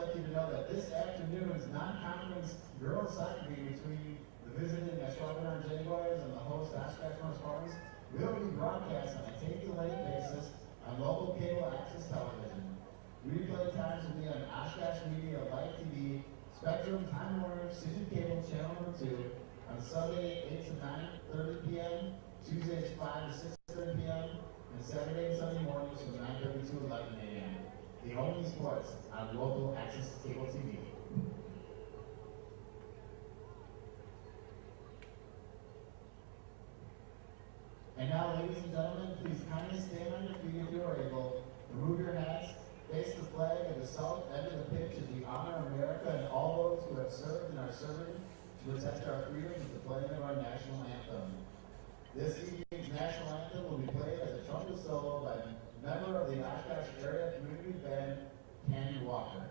like you to know that this afternoon's non-conference girls soccer game between the visiting Ashwaubenon Jaguars and the host Oshkosh Spartans will be broadcast on a tape-delayed basis on local cable access television. Replay times will be on Oshkosh Media Live TV, Spectrum, Time Warner, City Cable Channel number 2 on Sunday 8 to 9:30 p.m., Tuesdays 5 to 6:30 p.m., and Saturday and Sunday mornings from 9:30 to 11 a.m. The only sports on local access cable TV. And now, ladies and gentlemen, please kindly stand on your feet if you are able. Remove your hats, face the flag at the south end of the pitch as we honor America and all those who have served and are serving to protect our freedoms with the playing of our national anthem. This evening's national anthem will be played as a trumpet solo by a member of the Oshkosh Area Community Band, Candy Walker.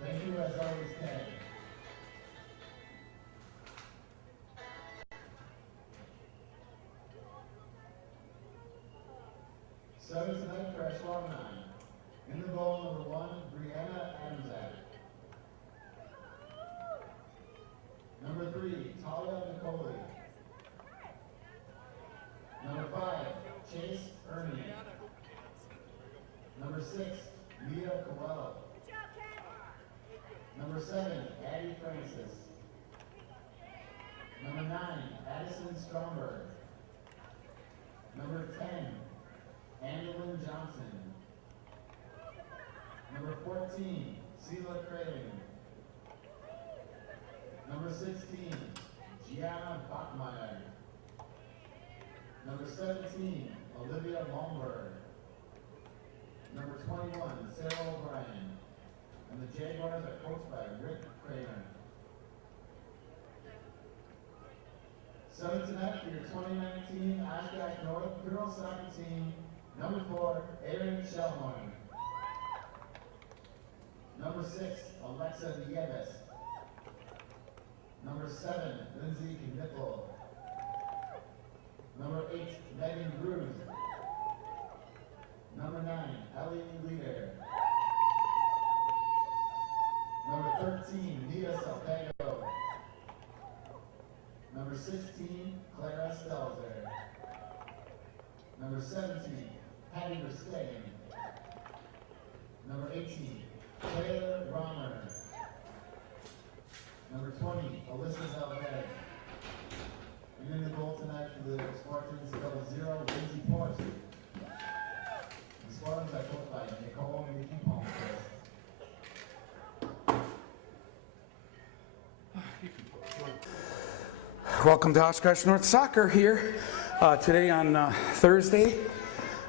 Thank you as always, Ken. Seven tonight for Ashwaubenon. In the goal, number 1, Brianna Adamzak. Number 3, Talia Nicoli. Number 5, Chase Ernie. Number 6, Leah Cowell. Number 7, Addie Francis. Number 9, Addison Stromberg. Number 10, Andalyn Johnson. Number 14, Sheila Craven. Number 16, Gianna Bachmeyer. Number 17, Olivia Malmberg. Number 21, Sarah O'Brien. And the Jaguars are coached by Rick Kramer. 7 tonight for your 2019 Oshkosh North Girls Soccer Team. Number 4, Erin Shellhorn. Number 6, Alexa Nieves. Number 7, Lindsay Kniffel. Number 8, Megan Cruz. Number 9, Ellie Leader. Number 13, Nia Salpedo. Number 16, Clara Stelzer. Number 17, Patty Verstein. Number 18, Taylor Romer. Number 20, Alyssa Valdez. And in the goal tonight for the Spartans, 0, Lindsay Ports. The Spartans are coached by Nicole and Nikki Palmquist. Welcome to Oshkosh North Soccer here today on Thursday,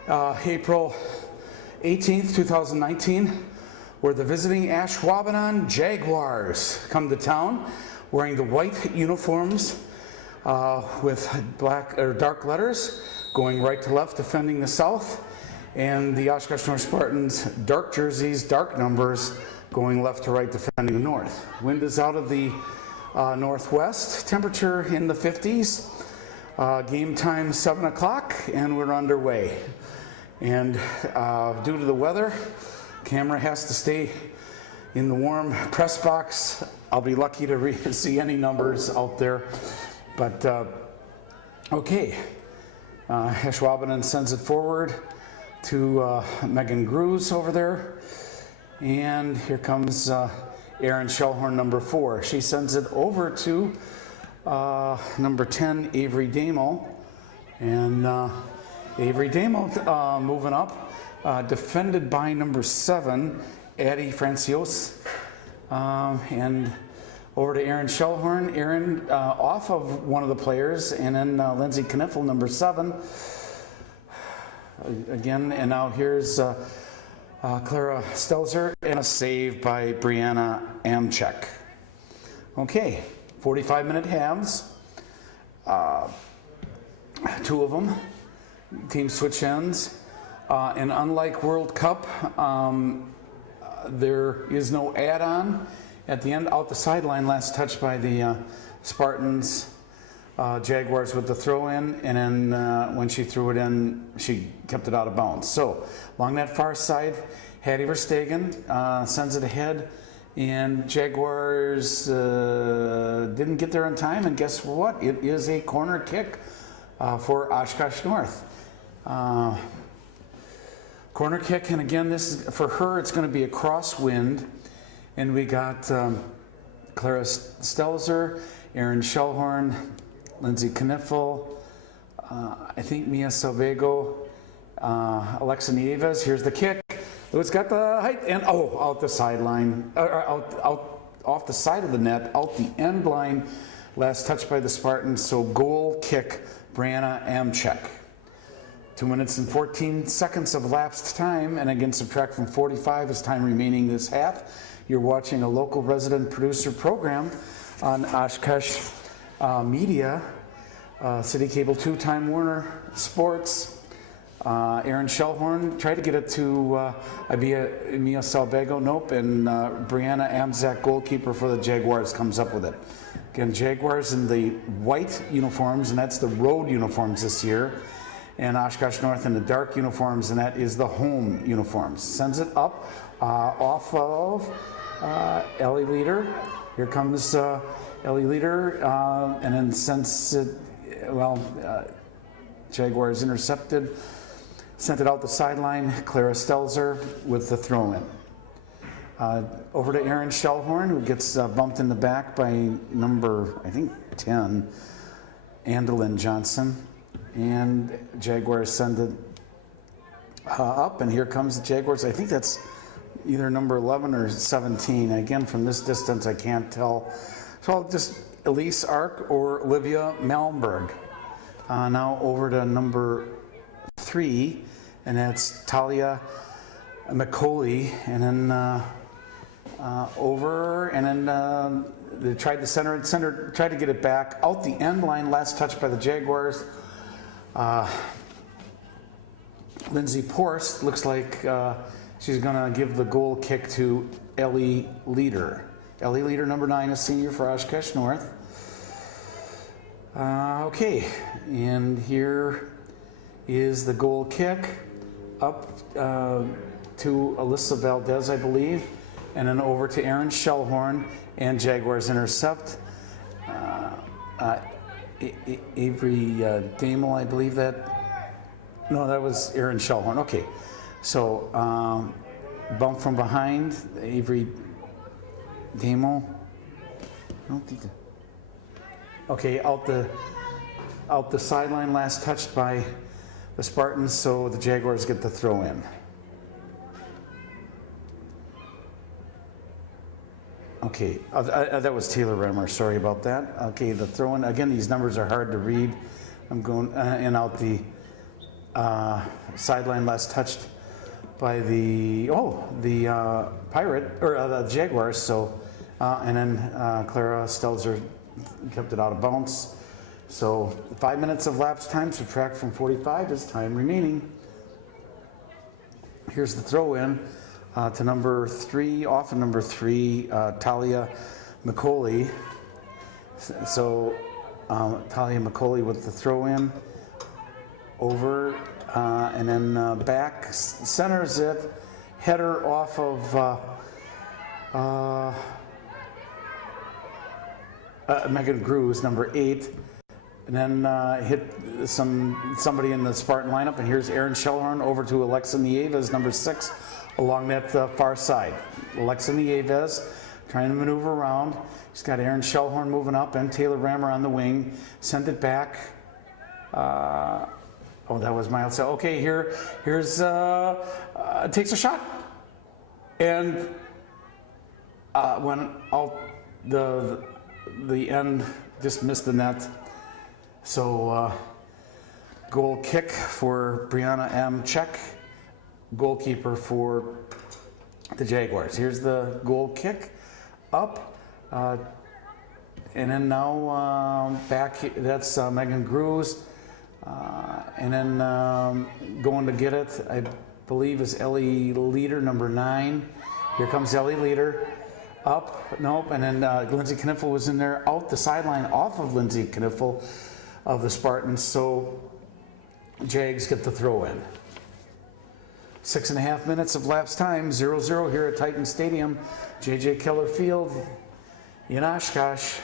April 18th, 2019. where the visiting Ashwaubenon Jaguars come to town wearing the white uniforms with black or dark letters, going right to left, defending the south, and the Oshkosh North Spartans, dark jerseys, dark numbers, going left to right, defending the north. Wind is out of the northwest, temperature in the 50s, game time 7 o'clock, and we're underway. And due to the weather, camera has to stay in the warm press box. I'll be lucky to see any numbers out there. But okay, Ashwaubenon sends it forward to Megan Gruz over there. And here comes Erin Shellhorn, number 4. She sends it over to number 10, Avery Damo. And Avery Damo moving up, defended by number 7, Addie Francios. And over to Erin Shellhorn. Erin off of one of the players, and then Lindsay Kniffel, number 7. Again, and now here's Clara Stelzer, and a save by Brianna Amchek. Okay, 45-minute halves. 2 of them. Team switch ends. And unlike World Cup, there is no add-on. At the end, out the sideline, last touch by the Spartans. Jaguars with the throw-in, and then when she threw it in, she kept it out of bounds. So, along that far side, Hattie Verstegen sends it ahead, and Jaguars didn't get there on time, and guess what? It is a corner kick for Oshkosh North. Corner kick, and again, this is, for her, it's going to be a crosswind, and we got Clara Stelzer, Erin Shellhorn, Lindsay Kniffel, I think Mia Salvego, Alexa Nieves. Here's the kick. It's got the height, and out the sideline, out off the side of the net, out the end line. Last touch by the Spartans. So goal kick, Brianna Amchek. 2 minutes and 14 seconds of elapsed time, and again subtract from 45 as time remaining this half. You're watching a local resident producer program on Oshkosh Media, City Cable 2, Time Warner Sports. Erin Shellhorn tried to get it to Mia Salvego, nope, and Brianna Amzak, goalkeeper for the Jaguars, comes up with it. Again, Jaguars in the white uniforms, and that's the road uniforms this year, and Oshkosh North in the dark uniforms, and that is the home uniforms. Sends it up off of Ellie Leader. Here comes Ellie Leader, and then sends it, Jaguars intercepted, sent it out the sideline. Clara Stelzer with the throw-in. Over to Erin Shellhorn, who gets bumped in the back by number, I think, 10, Andalyn Johnson. And Jaguars send it up, and here comes the Jaguars. I think that's either number 11 or 17. Again, from this distance, I can't tell. So I'll just Elise Ark or Olivia Malmberg. Now over to number 3, and that's Talia McCauley, and then over, and then they tried to center it, tried to get it back out the end line. Last touch by the Jaguars. Lindsay Porst looks like she's going to give the goal kick to Ellie Leader. Ellie Leader, number 9, a senior for Oshkosh North. Okay, and here is the goal kick up to Alyssa Valdez, I believe, and then over to Erin Shellhorn, and Jaguars intercept. Avery Damo, I believe that. No, that was Erin Shellhorn. Okay, so bump from behind, Avery Damo. I don't think that. Okay, out the sideline, last touched by the Spartans, so the Jaguars get the throw in. Okay, that was Taylor Remmer, sorry about that. Okay, the throw in, again, these numbers are hard to read. I'm going in out the sideline, last touched by the Pirate or the Jaguars. So and then Clara Stelzer kept it out of bounds. So 5 minutes of lapse time, subtract from 45 is time remaining. Here's the throw in to number 3, off of number 3, Talia McCauley. So Talia McCauley with the throw in over and then back, centers it, header off of Megan Grews, number 8, and then hit somebody in the Spartan lineup. And here's Erin Shellhorn over to Alexa Nieves, number 6, along that far side. Alexa Nieves trying to maneuver around. She's got Erin Shellhorn moving up and Taylor Rammer on the wing. Sent it back. Oh, that was Miles. Okay, here's takes a shot, and when all the end just missed the net. So goal kick for Brianna M. Check, goalkeeper for the Jaguars. Here's the goal kick up, and then now back. That's Megan Grews. And then going to get it, I believe, is Ellie Leader, number 9. Here comes Ellie Leader. Up, nope, and then Lindsay Kniffel was in there, out the sideline off of Lindsay Kniffel of the Spartans. So Jags get the throw in. 6.5 minutes of lapse time, 0-0 here at Titan Stadium, J.J. Keller Field in Oshkosh.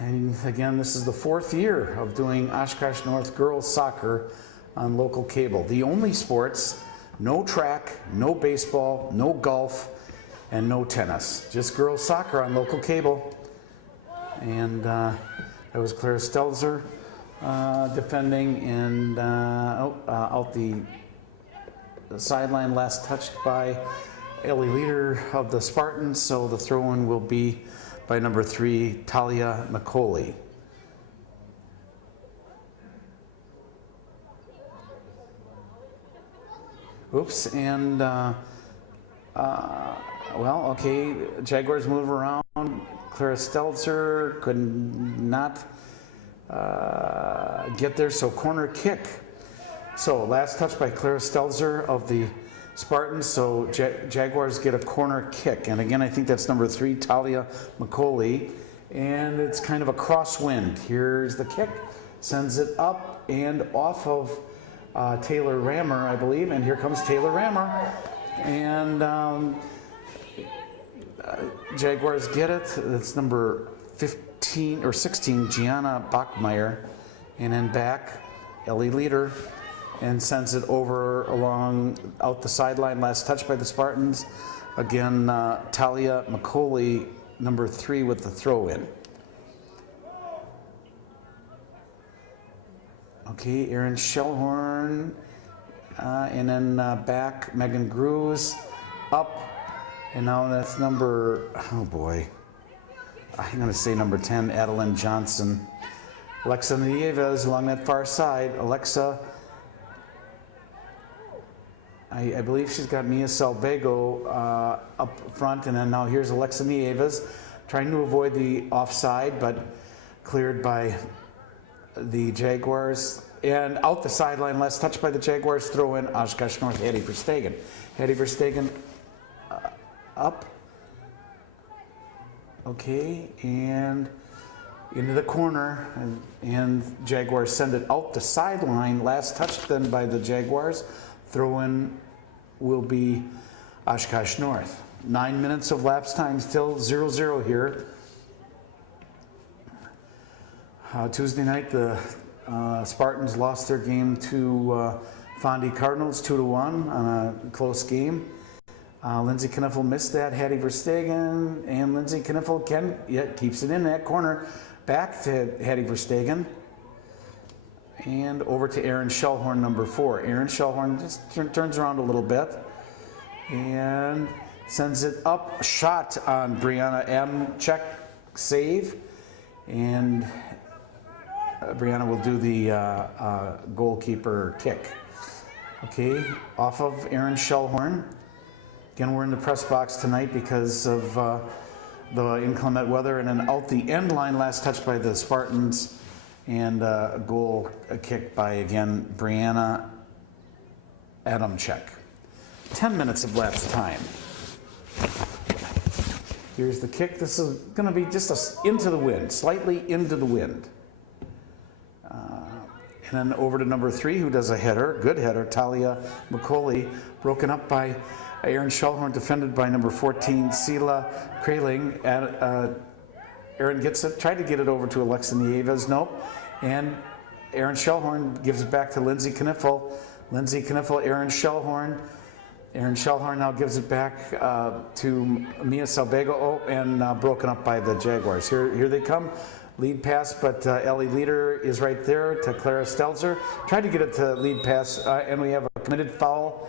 And again, this is the 4th year of doing Oshkosh North girls soccer on local cable. The only sports, no track, no baseball, no golf, and no tennis. Just girls soccer on local cable. And that was Clara Stelzer defending, and out the sideline, last touched by Ellie Leader of the Spartans. So the throw-in will be by number 3, Talia McCauley. Oops, and well, okay, Jaguars move around. Clara Stelzer could not get there, so corner kick. So last touch by Clara Stelzer of the Spartans, so Jaguars get a corner kick. And again, I think that's number 3, Talia McCauley. And it's kind of a crosswind. Here's the kick, sends it up and off of Taylor Rammer, I believe. And here comes Taylor Rammer. And Jaguars get it. That's number 15 or 16, Gianna Bachmeyer. And then back, Ellie Leader, and sends it over along out the sideline. Last touch by the Spartans. Again, Talia McCauley, number 3, with the throw-in. Okay, Erin Shellhorn, and then back, Megan Grews, up, and now that's number, oh boy, I'm going to say number 10, Adeline Johnson. Alexa Nieves along that far side. Alexa, I believe she's got Mia Salbego up front, and then now here's Alexa Nieves trying to avoid the offside, but cleared by the Jaguars. And out the sideline, last touch by the Jaguars, throw in Oshkosh North, Hattie Verstegen. Hattie Verstegen up. Okay, and into the corner, and Jaguars send it out the sideline. Last touch then by the Jaguars. Throw in will be Oshkosh North. 9 minutes of lapse time, still 0-0 here. Tuesday night, the Spartans lost their game to Fondy Cardinals 2-1 on a close game. Lindsay Kniffel missed that. Hattie Verstegen, and Lindsay Kniffel keeps it in that corner. Back to Hattie Verstegen. And over to Erin Shellhorn, number 4. Erin Shellhorn just turns around a little bit and sends it up. Shot on Brianna M. Check, save. And Brianna will do the goalkeeper kick. Okay, off of Aaron Shellhorn. Again, we're in the press box tonight because of the inclement weather, and then out the end line, last touch by the Spartans, and a kick by, again, Brianna Adamczyk. 10 minutes of lapse time. Here's the kick. This is going to be just into the wind, slightly into the wind. And then over to number 3, who does a header, good header, Talia McCauley, broken up by Aaron Shellhorn, defended by number 14, Sela Kraling. Aaron gets it, tried to get it over to Alexa Nieves, nope. And Aaron Shellhorn gives it back to Lindsay Kniffel. Lindsay Kniffel, Aaron Shellhorn. Aaron Shellhorn now gives it back to Mia Salbego, and broken up by the Jaguars. Here they come. Lead pass, but Ellie Leader is right there to Clara Stelzer. Tried to get it to lead pass, and we have a committed foul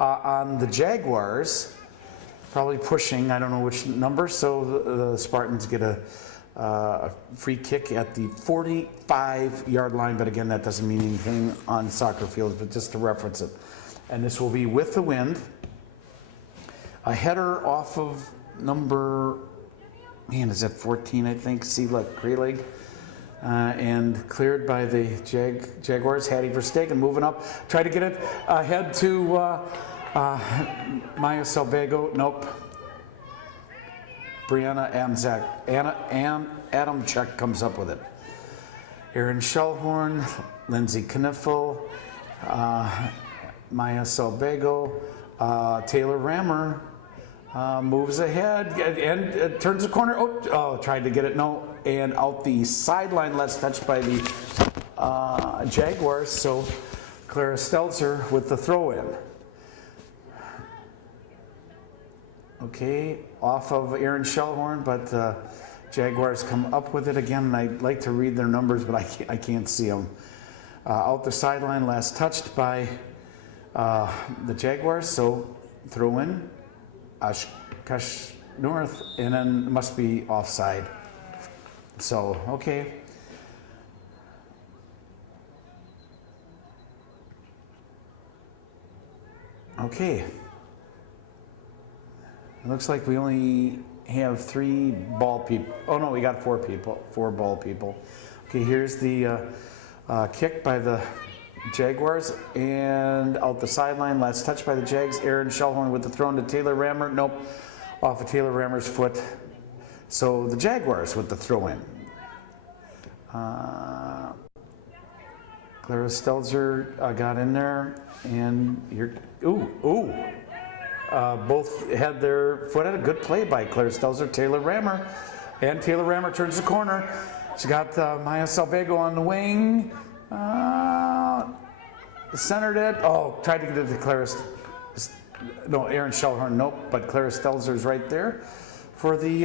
on the Jaguars. Probably pushing, I don't know which number, so the Spartans get a free kick at the 45-yard line, but again, that doesn't mean anything on soccer fields, but just to reference it. And this will be with the wind. A header off of number, is that 14, I think, Sela Kraling, and cleared by the Jaguars. Hattie Verstegen moving up, try to get it ahead to Maya Salbego, nope. Brianna Adamczyk comes up with it. Aaron Shellhorn, Lindsay Kniffel, Maya Salbego, Taylor Rammer moves ahead and turns the corner. Oh, tried to get it, no. And out the sideline, last touched by the Jaguars. So Clara Stelzer with the throw-in. Okay, off of Aaron Shellhorn, but Jaguars come up with it again. And I'd like to read their numbers, but I can't see them. Out the sideline, last touched by the Jaguars. So throw in. Oshkosh North, and then must be offside. So, okay. Okay. It looks like we only have 3 ball people. Oh no, we got 4 people, 4 ball people. Okay, here's the kick by the Jaguars, and out the sideline, last touch by the Jags. Aaron Shellhorn with the throw to Taylor Rammer. Nope, off of Taylor Rammer's foot. So the Jaguars with the throw in. Clara Stelzer got in there, and here, both had their foot at a good play by Clara Stelzer, Taylor Rammer, and Taylor Rammer turns the corner. She got Maya Salbego on the wing. Centered it. Oh, tried to get it to Clara. No, Aaron Shellhorn. Nope. But Clara Stelzer's right there for the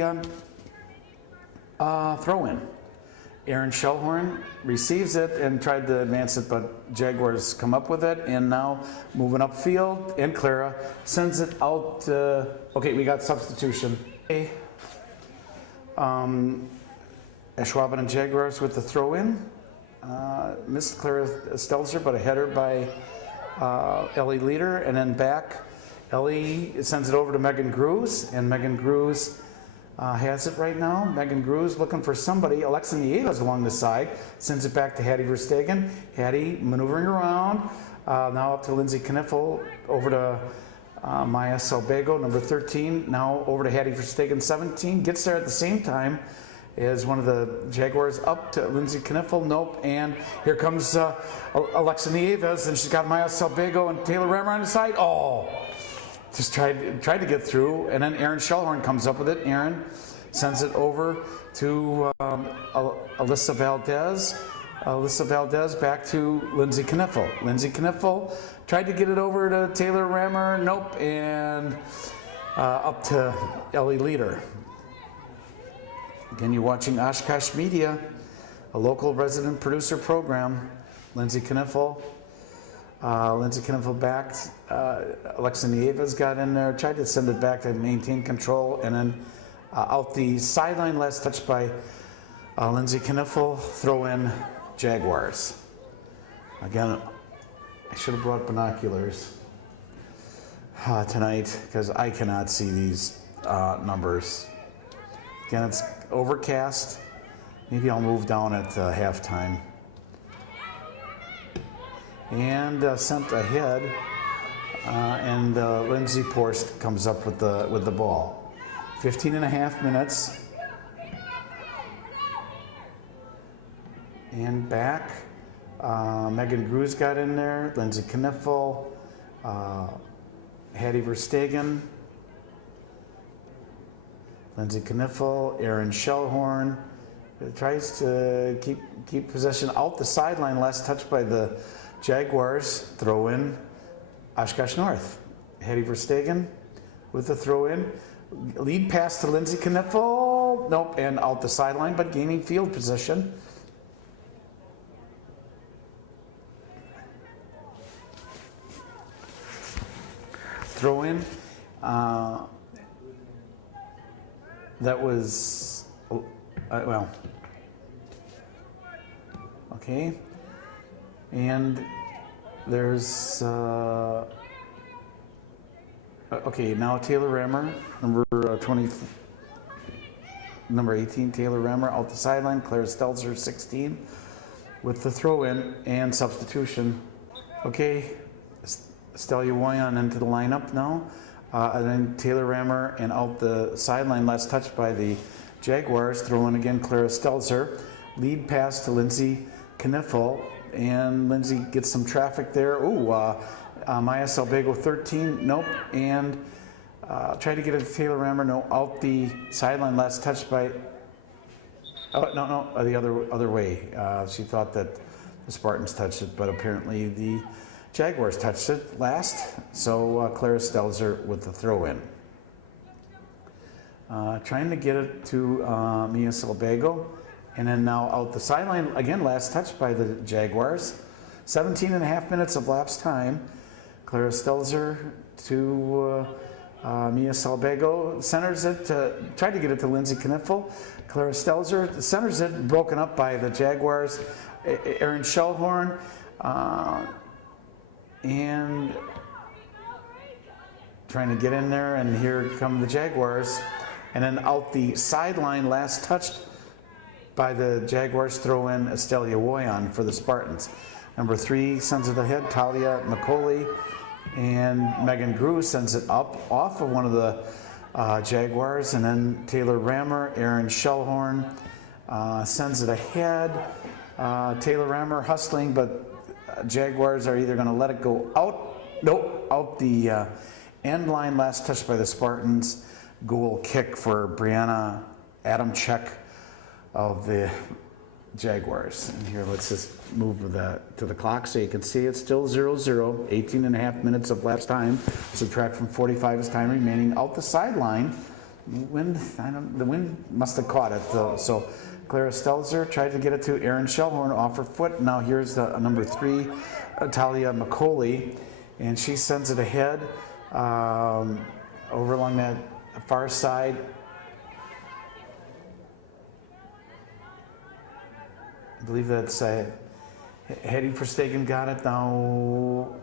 throw-in. Aaron Shellhorn receives it and tried to advance it, but Jaguars come up with it, and now moving upfield, and Clara sends it out. Okay, we got substitution. Okay. Ashwaubenon Jaguars with the throw-in. Missed Clara Stelzer, but a header by Ellie Leader, and then back. Ellie sends it over to Megan Grews, and Megan Grews has it right now. Megan Grews looking for somebody. Alexa Nieves along the side, sends it back to Hattie Verstegen. Hattie maneuvering around, now up to Lindsay Kniffel, over to Maya Salbego, number 13, now over to Hattie Verstegen, 17, gets there at the same time is one of the Jaguars up to Lindsay Kniffel, nope, and here comes Alexa Nieves, and she's got Maya Salbego and Taylor Rammer on the side. Oh, just tried to get through, and then Aaron Shellhorn comes up with it. Aaron sends it over to Alyssa Valdez. Alyssa Valdez back to Lindsay Kniffel. Lindsay Kniffel tried to get it over to Taylor Rammer, nope, and up to Ellie Leader. Again, you're watching Oshkosh Media, a local resident producer program. Lindsay Kniffel backed. Alexa Nieves got in there, tried to send it back to maintain control, and then out the sideline, last touched by Lindsay Kniffel, throw in Jaguars. Again, I should have brought binoculars tonight because I cannot see these numbers. Again, it's overcast. Maybe I'll move down at halftime. And sent ahead, and Lindsay Porst comes up with the ball. 15 and a half minutes. And back. Megan Gru's got in there. Lindsay Kniffel. Hattie Verstegen. Lindsay Kniffel. Erin Shellhorn. Tries to keep possession out the sideline. Last touch by the Jaguars. Throw in Oshkosh North. Hattie Verstegen with the throw in. Lead pass to Lindsay Kniffel. Nope, and out the sideline, but gaining field position. Throw in. That was, well, okay. And there's, okay, now Taylor Rammer, number 18, Taylor Rammer out the sideline. Claire Stelzer, 16, with the throw in and substitution. Okay, Stelia Woyan into the lineup now. And then Taylor Rammer and out the sideline, last touch by the Jaguars. Throw in again, Clara Stelzer. Lead pass to Lindsay Kniffel, and Lindsay gets some traffic there. Ooh, Maya Salbago, 13, nope. And try to get it to Taylor Rammer, no, out the sideline, last touch by, oh, no, the other way. She thought that the Spartans touched it, but apparently the Jaguars touched it last, so Clara Stelzer with the throw-in. Trying to get it to Mia Salbago, and then now out the sideline, again, last touch by the Jaguars. 17 and a half minutes of lapse time. Clara Stelzer to Mia Salbago, centers it, tried to get it to Lindsay Kniffel. Clara Stelzer centers it, broken up by the Jaguars. Erin Shellhorn, and trying to get in there, and here come the Jaguars. And then out the sideline, last touched by the Jaguars, throw in Stelia Woyan for the Spartans. Number 3 sends it ahead, Talia McCauley, and Megan Gru sends it up off of one of the Jaguars, and then Taylor Rammer, Erin Shellhorn sends it ahead. Taylor Rammer hustling, but Jaguars are either going to let it go out, nope, out the end line, last touch by the Spartans. Goal kick for Brianna Adamczyk of the Jaguars. And here, let's just move to the clock so you can see it's still 0-0, 18 and a half minutes of lapse time. Subtract from 45 is time remaining. Out the sideline, the wind must have caught it though. So Clara Stelzer tried to get it to Erin Shellhorn off her foot. Now here's the number 3, Talia McCauley, and she sends it ahead over along that far side. I believe that's Hattie Verstegen got it now.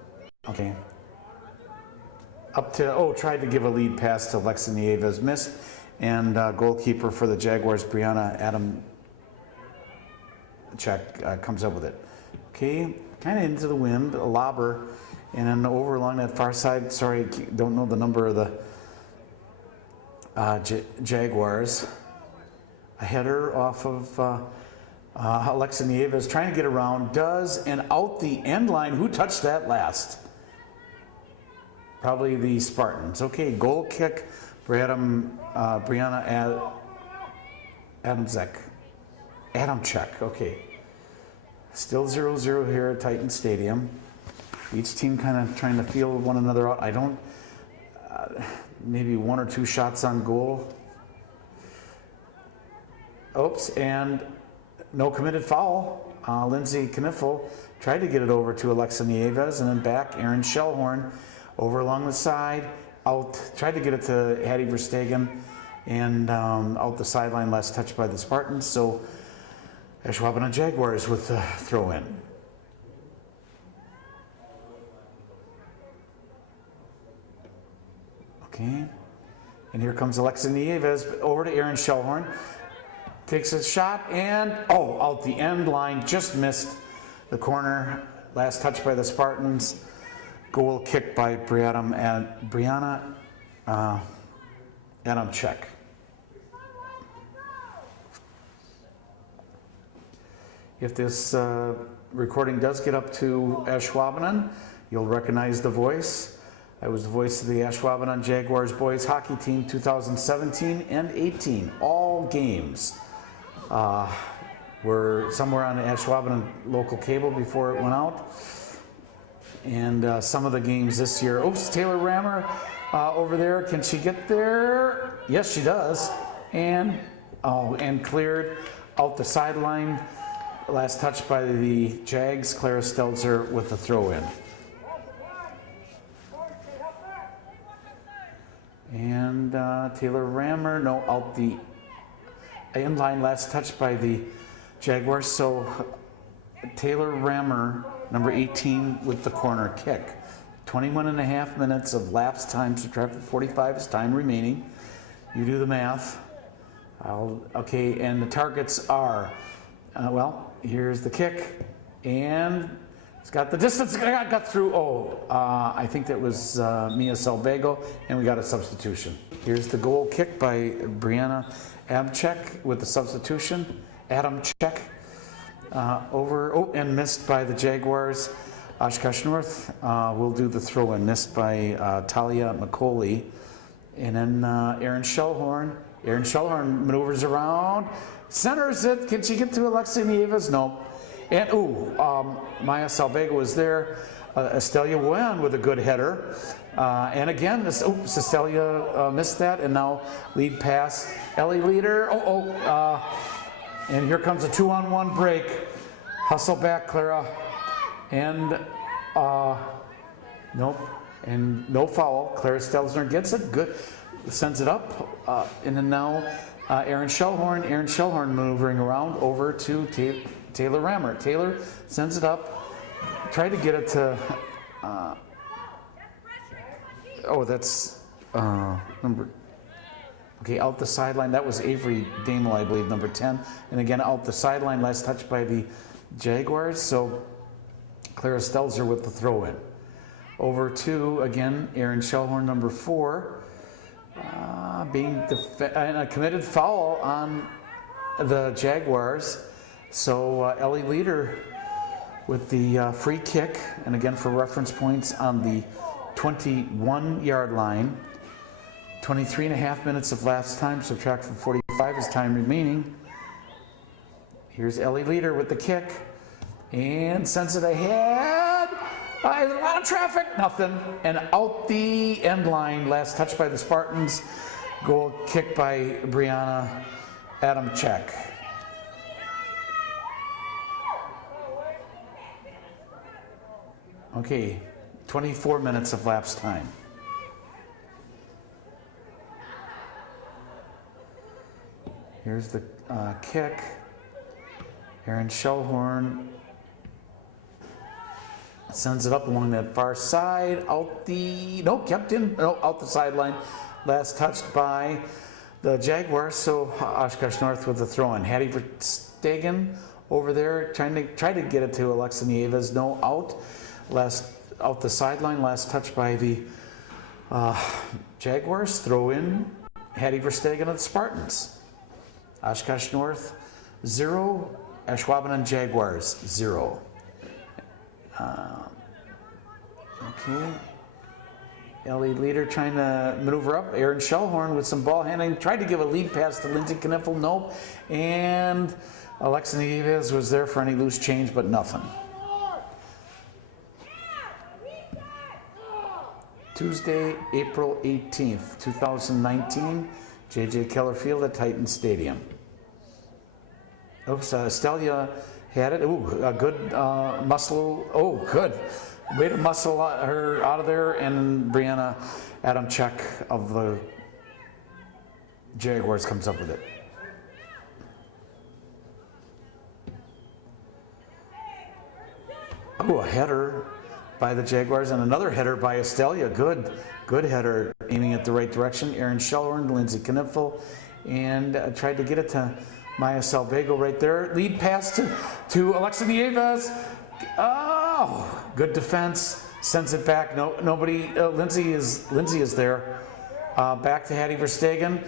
Okay. Up to, tried to give a lead pass to Lexa Nieves, missed. And goalkeeper for the Jaguars, Brianna Adamczyk, comes up with it. Okay, kind of into the wind, a lobber. And then over along that far side, sorry, don't know the number of the Jaguars. A header off of Alexa Nieves, trying to get around, does, and out the end line. Who touched that last? Probably the Spartans. Okay, goal kick, Brianna Adamczyk. Okay. Still 0-0 here at Titan Stadium. Each team kind of trying to feel one another out. I don't, maybe 1 or 2 shots on goal. Oops, and no committed foul. Lindsay Kniffel tried to get it over to Alexa Nieves, and then back, Erin Shellhorn over along the side, out, tried to get it to Hattie Verstegen, and out the sideline, last touched by the Spartans. So Ashwaubenon Jaguars with the throw in. Okay. And here comes Alexa Nieves over to Aaron Shellhorn. Takes a shot and, out the end line, just missed the corner. Last touch by the Spartans. Goal kick by Brianna Adamczyk. If this recording does get up to Ashwaubenon, you'll recognize the voice. I was the voice of the Ashwaubenon Jaguars boys hockey team 2017 and 18. All games were somewhere on the Ashwaubenon local cable before it went out. And some of the games this year. Oops, Taylor Rammer over there. Can she get there? Yes, she does. And cleared out the sideline. Last touch by the Jags. Clara Stelzer with the throw-in. And Taylor Rammer, out the end line. Last touch by the Jaguars. So Taylor Rammer, number 18, with the corner kick. 21.5 minutes of lapse time, subtracted 45 is time remaining. You do the math. Okay, and the targets are, here's the kick, and it's got the distance, got through, I think that was Mia Salvago, and we got a substitution. Here's the goal kick by Brianna Adamczyk with the substitution. Adamczyk. And missed by the Jaguars. Oshkosh North will do the throw-in, missed by Talia McCauley. And then Aaron Shellhorn. Aaron Shellhorn maneuvers around, centers it. Can she get to Alexa Nieves? No. And Maya Salvago was there. Estelia Wen with a good header. And again, Estelia missed that. And now lead pass. Ellie Leader. And here comes a 2-on-1 break. Hustle back, Clara. And nope. And no foul. Clara Stelzner gets it. Good. Sends it up. And then now Aaron Shellhorn. Aaron Shellhorn maneuvering around over to Taylor Rammer. Taylor sends it up. Tried to get it to. That's number. Okay, out the sideline. That was Avery Damel, I believe, number 10. And again, out the sideline, last touch by the Jaguars. So Clara Stelzer with the throw-in. Over to, again, Aaron Shellhorn, number 4. And a committed foul on the Jaguars. So Ellie Leader with the free kick. And again, for reference points, on the 21-yard line. 23.5 minutes of lapse time, subtract from 45 is time remaining. Here's Ellie Leader with the kick and sends it ahead. A lot of traffic, nothing. And out the end line, last touch by the Spartans. Goal kick by Brianna Adamczyk. Okay, 24 minutes of lapse time. Here's the kick. Aaron Shellhorn sends it up along that far side. Out the sideline. Last touched by the Jaguars. So Oshkosh North with the throw-in. Hattie Verstegen over there trying to get it to Alexa Nieves. No out. Last out the sideline. Last touch by the Jaguars. Throw in. Hattie Verstegen of the Spartans. Oshkosh North 0, Ashwaubenon Jaguars 0. Okay. Ellie Leader trying to maneuver up. Aaron Shellhorn with some ball handling. Tried to give a lead pass to Lindsay Kniffel. Nope. And Alexa Nieves was there for any loose change, but nothing. Tuesday, April 18th, 2019. J.J. Keller Field at Titan Stadium. Estelia had it. A good muscle. Good. Way to muscle her out of there. And Brianna Adamczyk of the Jaguars comes up with it. A header. by the Jaguars, and another header by Estelia. Good header, aiming at the right direction. Aaron Shellhorn, Lindsay Kniffel, and tried to get it to Maya Salvego right there. Lead pass to Alexa Nieves. Oh, good defense. Sends it back. No, nobody. Lindsay is there. Back to Hattie Verstegen.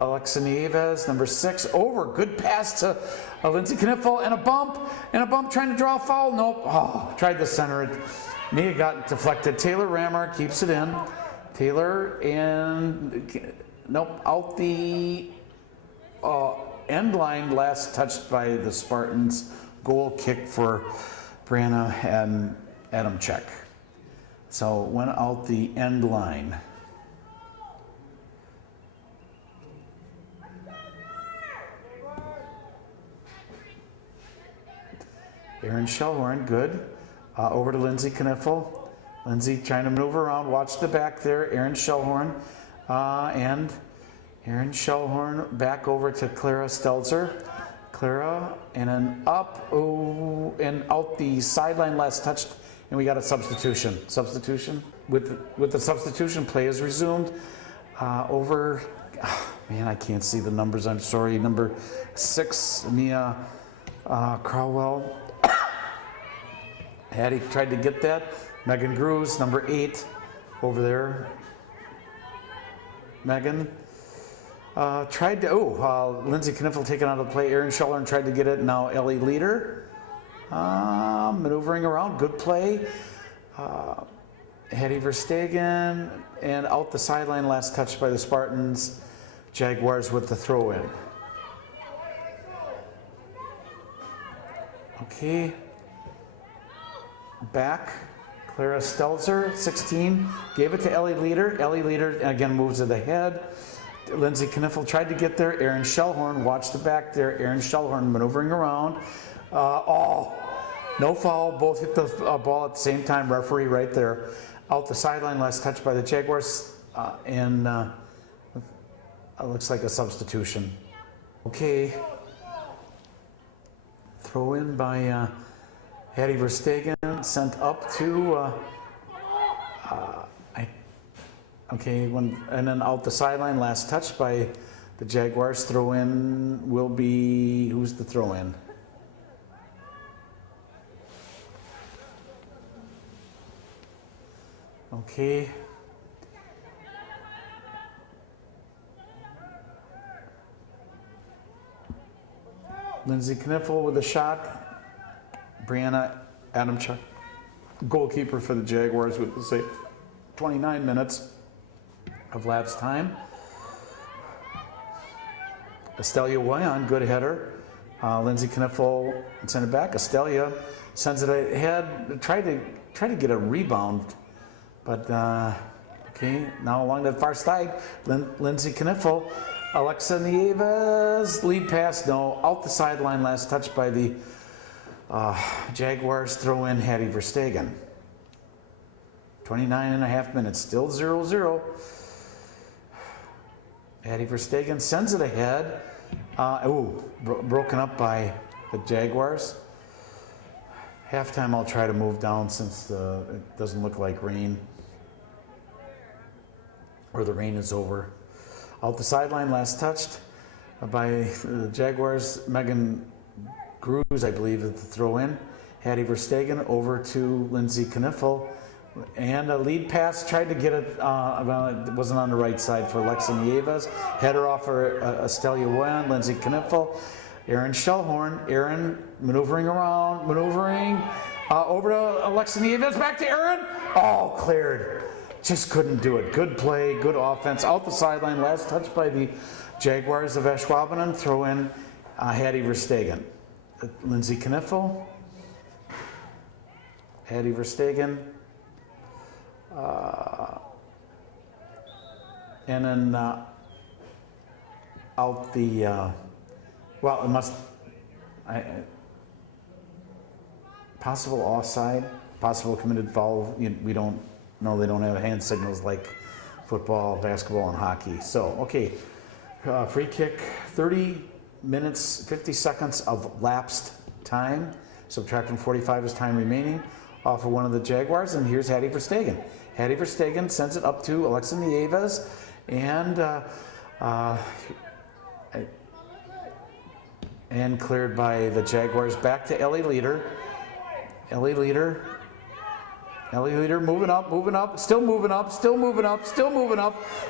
Alexa Nieves, number 6, over. Good pass to Lindsay Kniffel, and a bump, trying to draw a foul. Nope. Oh, tried to center it. Nia got deflected. Taylor Rammer keeps it in. Taylor, and nope, out the end line, last touched by the Spartans. Goal kick for Brianna and Adamczyk. So went out the end line. Aaron Shellhorn, good. Over to Lindsay Kniffel. Lindsay trying to maneuver around. Watch the back there. Aaron Shellhorn. And Aaron Shellhorn back over to Clara Stelzer. Clara, and then up, and out the sideline, last touched, and we got a substitution. With the substitution, play is resumed. Over, man, I can't see the numbers, I'm sorry. Number 6, Mia Crowell. Hattie tried to get that. Megan Grews, number 8, over there. Megan tried to, Lindsay Kniffel taken out of the play. Aaron Shellhorn tried to get it. Now Ellie Leader maneuvering around. Good play. Hattie Verstegen, and out the sideline, last touch by the Spartans. Jaguars with the throw in. Okay. Back, Clara Stelzer, 16, gave it to Ellie Leader. Ellie Leader again moves it ahead. Lindsay Kniffel tried to get there. Aaron Shellhorn, watch the back there. Aaron Shellhorn maneuvering around. No foul. Both hit the ball at the same time. Referee right there. Out the sideline, last touch by the Jaguars, and it looks like a substitution. Okay. Throw in by Hattie Verstegen, sent up to, and then out the sideline, last touch by the Jaguars. Throw in will be, who's the throw in? Okay. Lindsay Kniffel with a shot. Brianna Adamczyk, goalkeeper for the Jaguars, with the save. 29 minutes of lapsed time. Estelia Wayan, good header. Lindsay Kniffel sent it back. Estelia sends it ahead. Tried to get a rebound, but okay. Now along that far side, Lindsay Kniffel, Alexa Nieves, lead pass, no, out the sideline, last touch by the Jaguars. Throw in Hattie Verstegen. 29 and a half minutes, still 0-0. Hattie Verstegen sends it ahead. Broken up by the Jaguars. Halftime, I'll try to move down since it doesn't look like rain, or the rain is over. Out the sideline, last touched by the Jaguars. Megan Grews, I believe, at the throw in. Hattie Verstegen over to Lindsay Kniffel. And a lead pass, tried to get it, it wasn't on the right side for Alexa Nieves. Header off for Estelia Wen, Lindsay Kniffel. Aaron Shellhorn, Aaron maneuvering around, over to Alexa Nieves, back to Aaron. Oh, cleared. Just couldn't do it. Good play, good offense. Out the sideline, last touch by the Jaguars of Ashwaubenon. Throw in Hattie Verstegen. Lindsay Kniffel, Hattie Verstegen, and then out the, well, it must, possible offside, possible committed foul. We don't know, they don't have hand signals like football, basketball, and hockey. So, okay, free kick, 30 minutes, 50 seconds of lapsed time. Subtract from 45 is time remaining. off of one of the Jaguars, and here's Hattie Verstegen. Hattie Verstegen sends it up to Alexa Nieves, and cleared by the Jaguars. Back to Ellie Leader. Ellie Leader moving up, still moving up.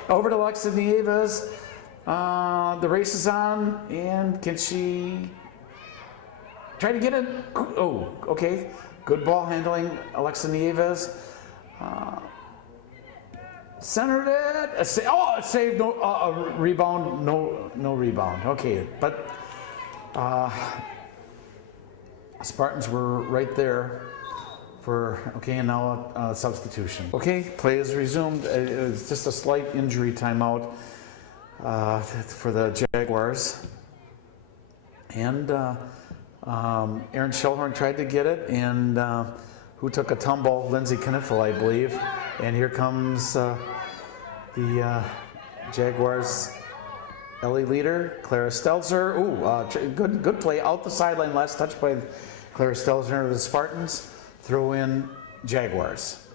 Over to Alexa Nieves. The race is on, and can she try to get it? Oh, okay. Good ball handling, Alexa Nieves. Centered it. A save. No, a rebound. No rebound. Okay, but Spartans were right there for, okay, and now a substitution. Okay, play is resumed. It was just a slight injury timeout for the Jaguars. And Aaron Shellhorn tried to get it, and who took a tumble? Lindsay Kniffel, I believe. And here comes the Jaguars. Ellie Leader, Clara Stelzer. Ooh, good play out the sideline. Last touch by Clara Stelzer of the Spartans. Throw in Jaguars.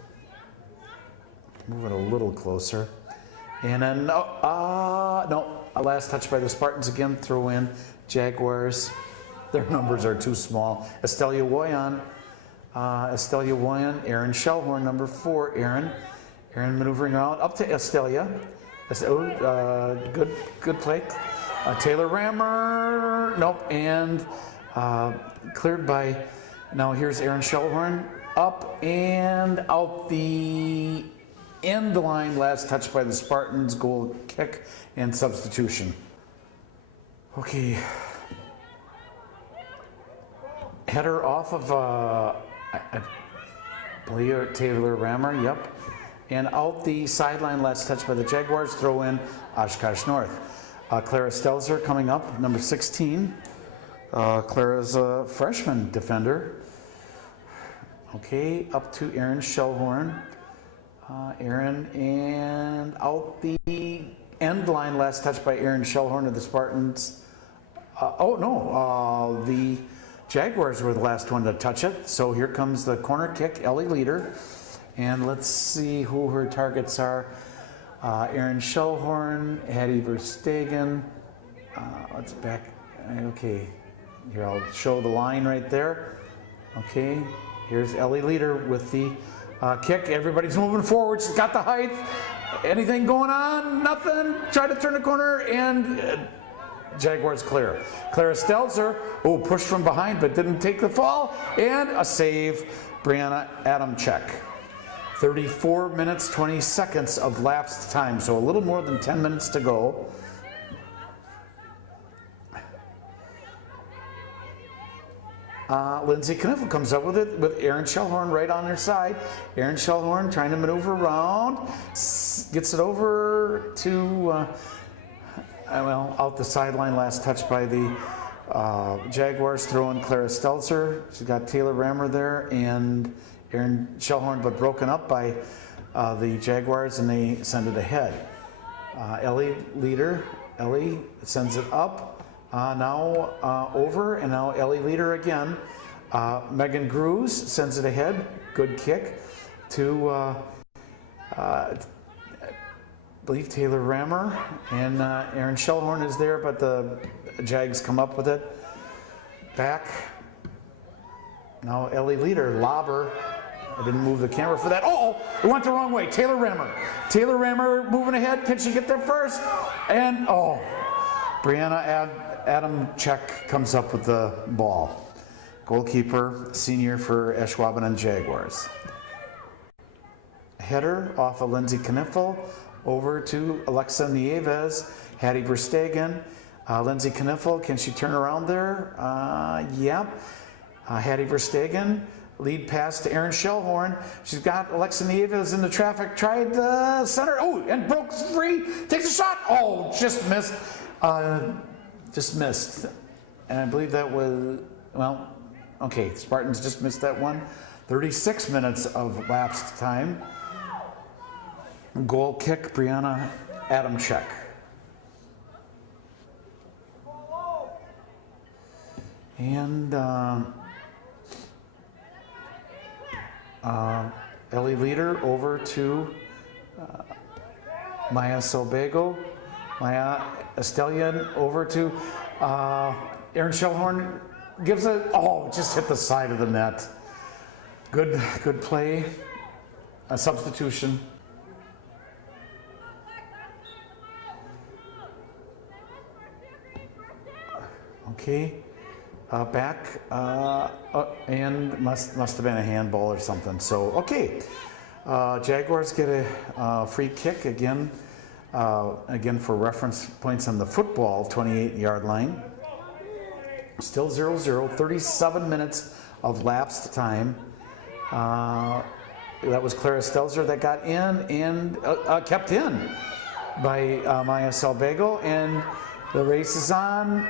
Move it a little closer. And then, no, a last touch by the Spartans again. Throw in Jaguars. Their numbers are too small. Estelia Woyan, Aaron Shellhorn, number 4, Aaron maneuvering around, up to Estelia. Good play. Taylor Rammer, nope, and cleared by, now here's Aaron Shellhorn, up and out the end line, last touch by the Spartans, goal kick and substitution. Okay. Header off of, I believe, Taylor Rammer, yep. And out the sideline, last touch by the Jaguars, throw in Oshkosh North. Clara Stelzer coming up, number 16. Clara's a freshman defender. Okay, up to Aaron Shellhorn. Aaron, and out the end line, last touch by Aaron Shellhorn of the Spartans. The Jaguars were the last one to touch it. So here comes the corner kick, Ellie Leader. And let's see who her targets are. Aaron Shellhorn, Hattie Verstegen. Let's back. Okay, here I'll show the line right there. Okay, here's Ellie Leader with the kick. Everybody's moving forward. She's got the height. Anything going on? Nothing. Try to turn the corner, and Jaguars clear. Clara Stelzer, pushed from behind but didn't take the fall, and a save, Brianna Adamczyk. 34 minutes, 20 seconds of lapsed time, so a little more than 10 minutes to go. Lindsay Kniffel comes up with it with Aaron Shellhorn right on her side. Aaron Shellhorn trying to maneuver around, gets it over to, out the sideline, last touch by the Jaguars, throwing Clara Stelzer. She's got Taylor Rammer there, and Aaron Shellhorn, but broken up by the Jaguars, and they send it ahead. Ellie Leader, Ellie sends it up, now over, and now Ellie Leader again. Megan Grews sends it ahead, good kick to, I believe, Taylor Rammer, and Aaron Shellhorn is there, but the Jags come up with it. Back, now Ellie Leader, lobber. I didn't move the camera for that. It went the wrong way. Taylor Rammer moving ahead. Can she get there first? And, Brianna Adamczyk comes up with the ball. Goalkeeper, senior for Ashwaubenon Jaguars. Header off of Lindsay Kniffel over to Alexa Nieves, Hattie Verstegen. Lindsay Kniffel, can she turn around there? Yep. Hattie Verstegen. Lead pass to Aaron Shellhorn. She's got Alexa Nieves in the traffic. Tried the center. And broke free. Takes a shot. Just missed. And I believe that was, Spartans just missed that one. 36 minutes of lapsed time. Goal kick, Brianna Adamczyk. And Ellie Leader over to Maya Salbego. Maya Estelian over to Aaron Shellhorn. Gives it, just hit the side of the net. Good play. A substitution. Okay. Back and must have been a handball or something. So okay, Jaguars get a free kick again for reference points on the football 28-yard line. Still 0-0, 37 minutes of lapsed time. That was Clara Stelzer that got in and kept in by Maya Salbego, and the race is on.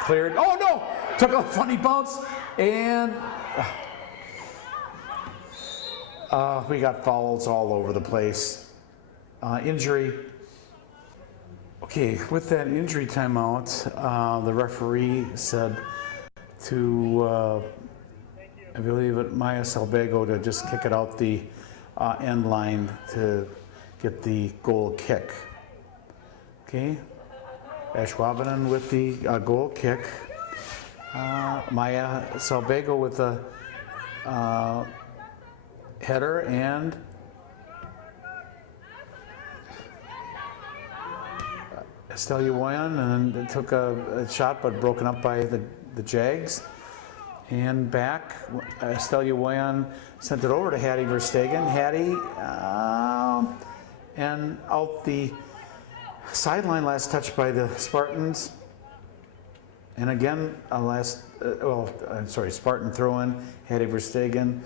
Cleared. Oh no! Took a funny bounce, and we got fouls all over the place. Injury. Okay, with that injury timeout, the referee said to, I believe it, Maya Salbego to just kick it out the end line to get the goal kick. Okay. Ashwaubenon with the goal kick. Maya Salbego with the header, and Estelle Uwayan, and it took a shot but broken up by the Jags. And back, Estelle Uwayan sent it over to Hattie Verstegen. Hattie, and out the sideline, last touch by the Spartans. And again, Spartan throw in, Hattie Verstegen.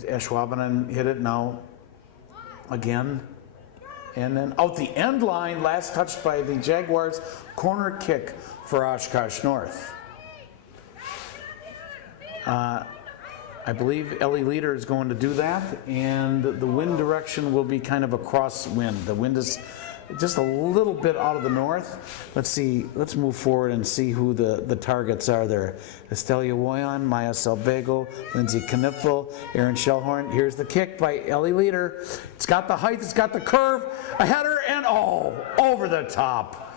Ashwaubenon hit it now again. And then out the end line, last touched by the Jaguars, corner kick for Oshkosh North. I believe Ellie Leader is going to do that, and the wind direction will be kind of a crosswind. The wind is just a little bit out of the north. Let's see, let's move forward and see who the targets are there. Estelle Uwayan, Maya Salbego, Lindsay Kniffel, Aaron Shellhorn. Here's the kick by Ellie Leader. It's got the height, it's got the curve, a header, and over the top.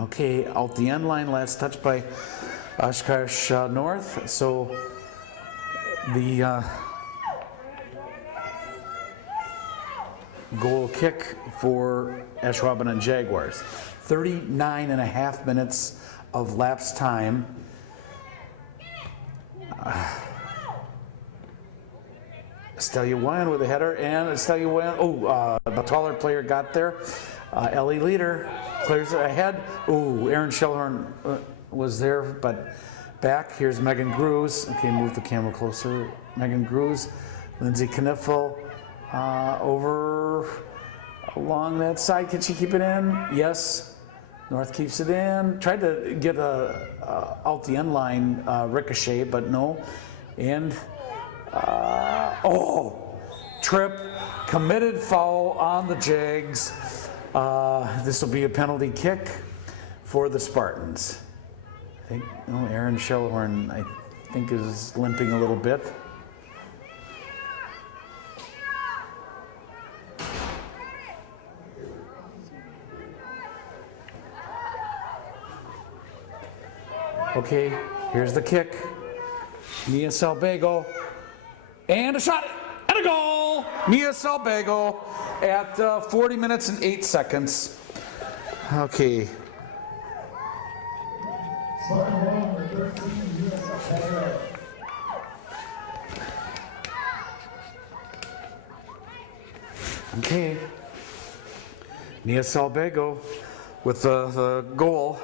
Okay, out the end line, last touch by Oshkosh North. So the goal kick for Ashwaubenon Jaguars. 39.5 minutes of lapsed time. Estelle Uwayan with a header, and Estelle Uwayan, the taller player got there. Ellie Leader clears it ahead. Aaron Shellhorn was there, but back. Here's Megan Grews. Okay, move the camera closer. Megan Grews, Lindsay Kniffel, over along that side. Can she keep it in? Yes. North keeps it in. Tried to get out the end line ricochet, but no. And trip, committed foul on the Jags. This will be a penalty kick for the Spartans. I think Aaron Shellhorn, I think, is limping a little bit. Okay, here's the kick. Mia Salbego, and a shot, and a goal! Mia Salbego at 40 minutes and 8 seconds. Okay. Okay. Mia Salbego with the goal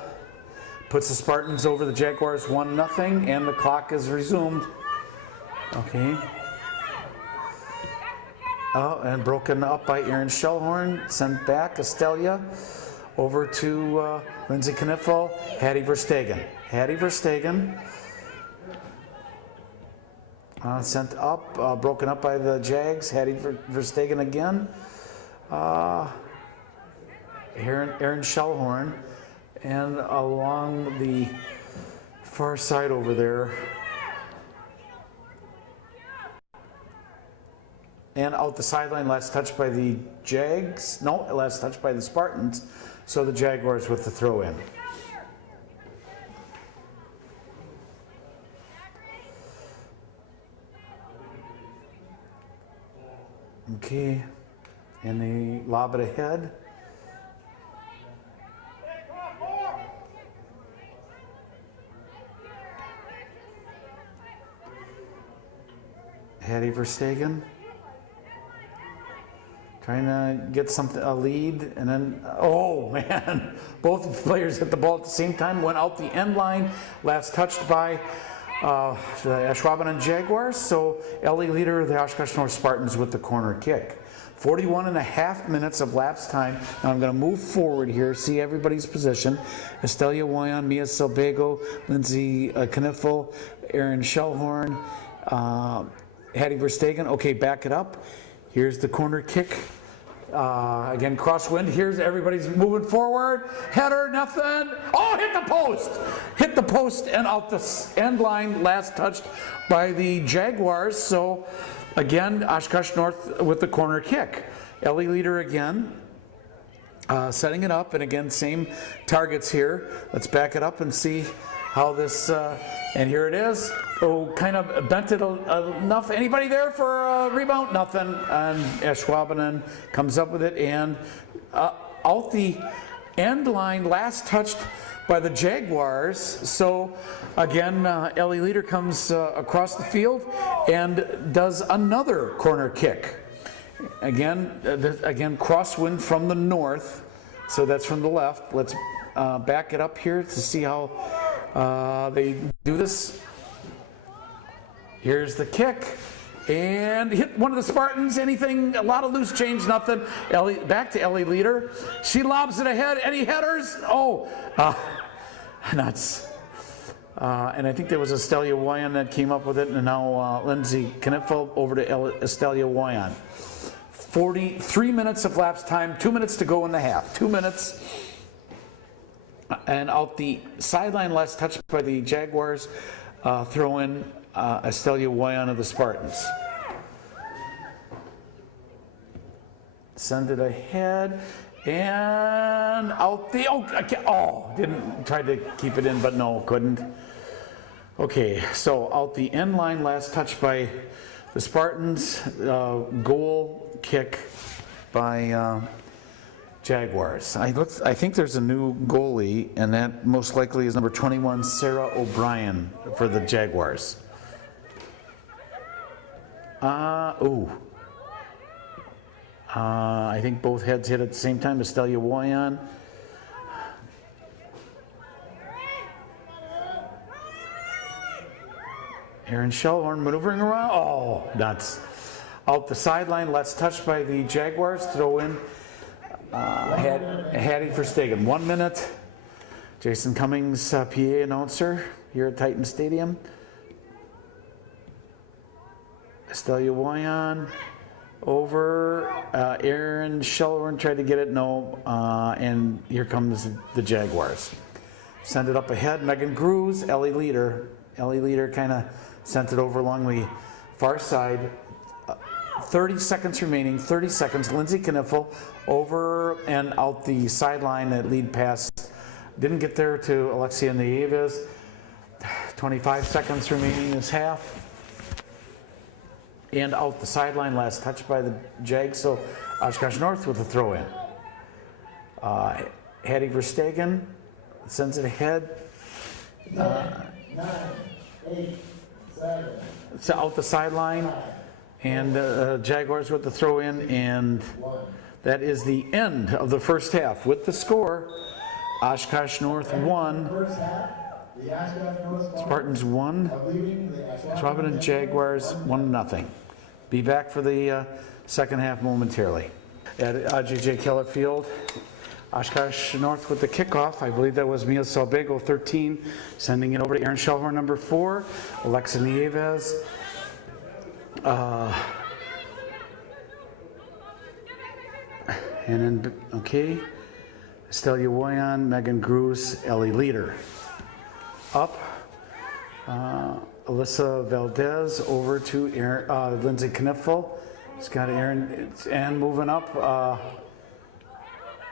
puts the Spartans over the Jaguars 1-0, and the clock is resumed. Okay. And broken up by Aaron Shellhorn, sent back Estelia over to Lindsay Kniffel, Hattie Verstegen. Hattie Verstegen sent up, broken up by the Jags. Hattie Verstegen again. Aaron Shellhorn, and along the far side over there. And out the sideline, last touch by the Jags. No, last touch by the Spartans. So the Jaguars with the throw in. Okay, and they lob it ahead. Hattie Verstegen trying to get a lead, and then, oh man, both players hit the ball at the same time, went out the end line, last touched by the Ashwaubenon Jaguars. So Ellie Leader of the Oshkosh North Spartans with the corner kick. 41.5 minutes of lapse time. Now I'm going to move forward here, see everybody's position. Estelia Woyan, Mia Silbago, Lindsay Kniffel, Erin Shellhorn, Hattie Verstegen. Okay, back it up. Here's the corner kick. Again, crosswind. Here's everybody's moving forward. Header, nothing. Oh, hit the post. Hit the post and out the end line. Last touched by the Jaguars. So, again, Oshkosh North with the corner kick. Ellie Leader again. Setting it up. And again, same targets here. Let's back it up and see how this, and here it is. Oh, kind of bent it enough. Anybody there for a rebound? Nothing. And Ashwaubenon comes up with it, and out the end line, last touched by the Jaguars. So again, Ellie Leader comes across the field and does another corner kick. Again, crosswind from the north, so that's from the left. Let's back it up here to see how they do this. Here's the kick, and hit one of the Spartans. Anything, a lot of loose change, nothing. Back to Ellie Leader. She lobs it ahead. Any headers? Oh, nuts. And I think there was Estelia Woyan that came up with it, and now Lindsay Kniffel over to Estelia Woyan. 43 minutes of lapse time, 2 minutes to go in the half. 2 minutes. And out the sideline, last touched by the Jaguars, throw in Estelia Woyan of the Spartans. Send it ahead and out the, didn't try to keep it in, but no, couldn't. Okay, so out the end line, last touch by the Spartans, goal kick by Jaguars. I think there's a new goalie, and that most likely is number 21, Sarah O'Brien for the Jaguars. I think both heads hit at the same time. Estelia Woyan. Erin Shellhorn maneuvering around. Oh, nuts. Out the sideline, last touched by the Jaguars. Throw in Hattie Verstegen. 1 minute. Jason Cummings, PA announcer here at Titan Stadium. Estelia Woyan over. Erin Shellhorn tried to get it, no. And here comes the Jaguars. Send it up ahead. Megan Grooves, Ellie Leader. Ellie Leader kind of sent it over along the far side. 30 seconds remaining, 30 seconds. Lindsay Kniffel over and out the sideline. That lead pass didn't get there to Alexia Nieves. 25 seconds remaining this half. And out the sideline, last touch by the Jags. So Oshkosh North with a throw in. Hattie Verstegen sends it ahead. 9, 8, 7. So out the sideline. And Jaguars with the throw in, and that is the end of the first half. With the score, Oshkosh North 1, Spartans 1, Ashwaubenon Jaguars 1-0. Be back for the second half momentarily. At JJ Keller Field, Oshkosh North with the kickoff. I believe that was Mia Salbego, 13, sending it over to Erin Shellhorn, number 4, Alexa Nieves. And then, okay, Estelia Woyan, Megan Grooves, Ellie Leader. Up, Alyssa Valdez over to Lindsay Kniffel. He's got Aaron, and moving up,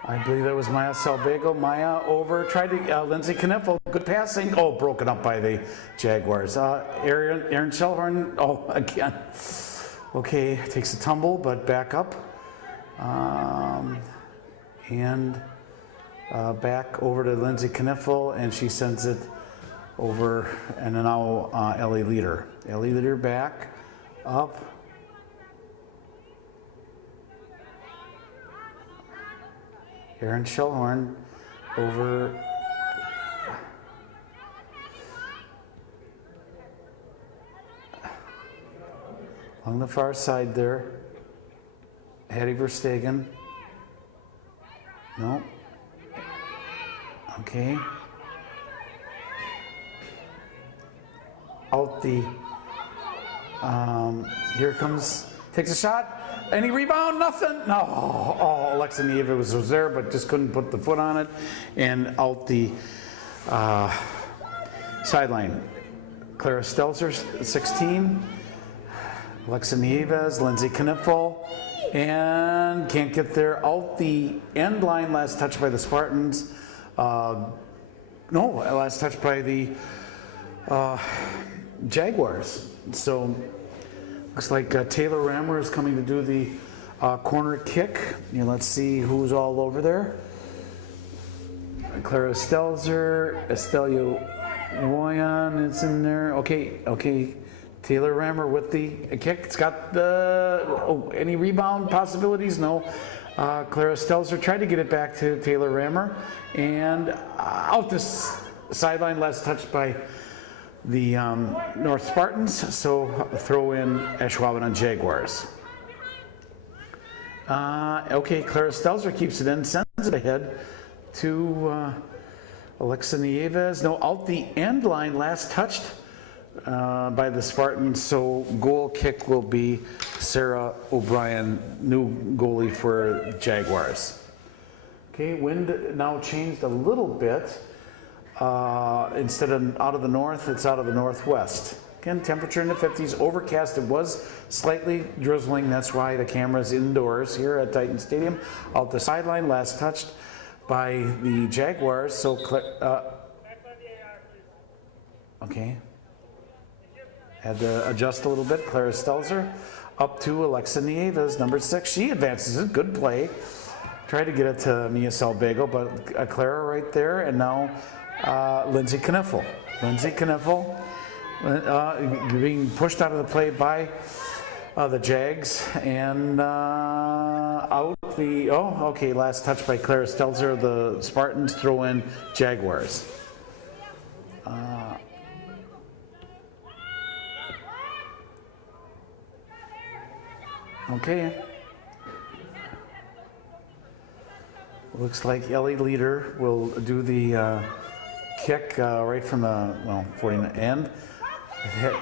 I believe that was Maya Salbego. Maya over, tried to, Lindsay Kniffel, good passing. Oh, broken up by the Jaguars. Aaron Shellhorn, oh, again. Okay, takes a tumble, but back up. And back over to Lindsay Kniffel, and she sends it over, and now Ellie Leader. Ellie Leader back, up. Aaron Shellhorn over. Along the far side there. Hattie Verstegen. No. Okay. Out the, here comes, takes a shot. Any rebound? Nothing? No. Oh, Alexa Nieva was there, but just couldn't put the foot on it. And out the sideline. Clara Stelzer, 16. Alexa Nieves, Lindsay Kniffel. And can't get there. Out the end line, last touch by the Spartans. No, last touch by the Jaguars. So looks like Taylor Rammer is coming to do the corner kick. Let's see who's all over there. Clara Stelzer, Estelio Woyan is in there. Okay. Taylor Rammer with the kick. It's got the, any rebound possibilities? No. Clara Stelzer tried to get it back to Taylor Rammer. And out this sideline, last touched by the North Spartans. So throw in Ashwaubenon Jaguars. Okay, Clara Stelzer keeps it in, sends it ahead to Alexa Nieves. No, out the end line, last touched by the Spartans, so goal kick will be Sarah O'Brien, new goalie for Jaguars. Okay, wind now changed a little bit. Instead of out of the north, it's out of the northwest. Again, temperature in the 50s, overcast. It was slightly drizzling, that's why the camera's indoors here at Titan Stadium. Out the sideline, last touched by the Jaguars, so okay. Had to adjust a little bit. Clara Stelzer up to Alexa Nieves, number 6. She advances it. Good play. Tried to get it to Mia Salbego, but Clara right there. And now Lindsay Kniffel. Lindsay Kniffel being pushed out of the play by the Jags. And out the, okay, last touch by Clara Stelzer. The Spartans throw in Jaguars. Okay. Looks like Ellie Leader will do the kick right from the 49 end. Hit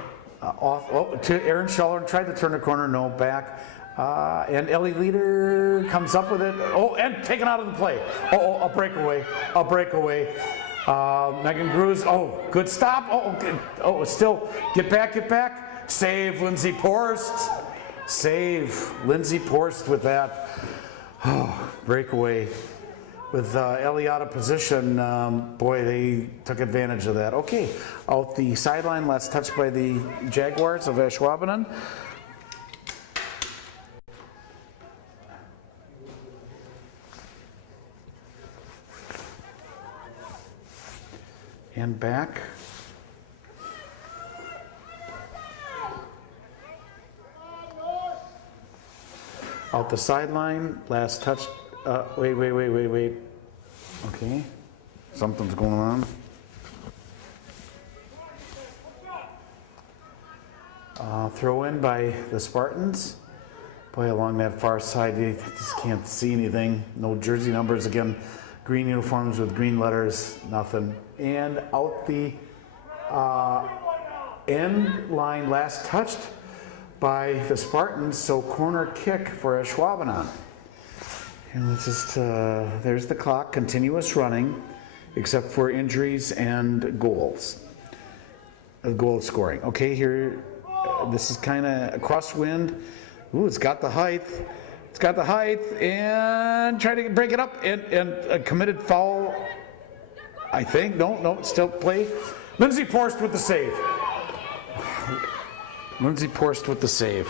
off to Aaron Schuller. Tried to turn the corner, no, back. And Ellie Leader comes up with it. Oh, and taken out of the play. A breakaway. A breakaway. Megan Cruz. Oh, good stop. Still get back. Save Lindsay Porst. Save Lindsay Porst with that breakaway. With Ellie out of position, boy, they took advantage of that. Okay, out the sideline, last touch by the Jaguars of Ashwaubenon. And back. Out the sideline, last touch. Wait. Okay, something's going on. Throw in by the Spartans. Boy, along that far side, you just can't see anything. No jersey numbers again. Green uniforms with green letters, nothing. And out the end line, last touched by the Spartans, so corner kick for Ashwaubenon. And let's just, there's the clock, continuous running, except for injuries and goals. goal scoring. Okay, here, this is kind of a crosswind. Ooh, it's got the height. It's got the height, and try to break it up, and a committed foul, I think. No, still play. Lindsey Porst with the save. Lindsey Porst with the save.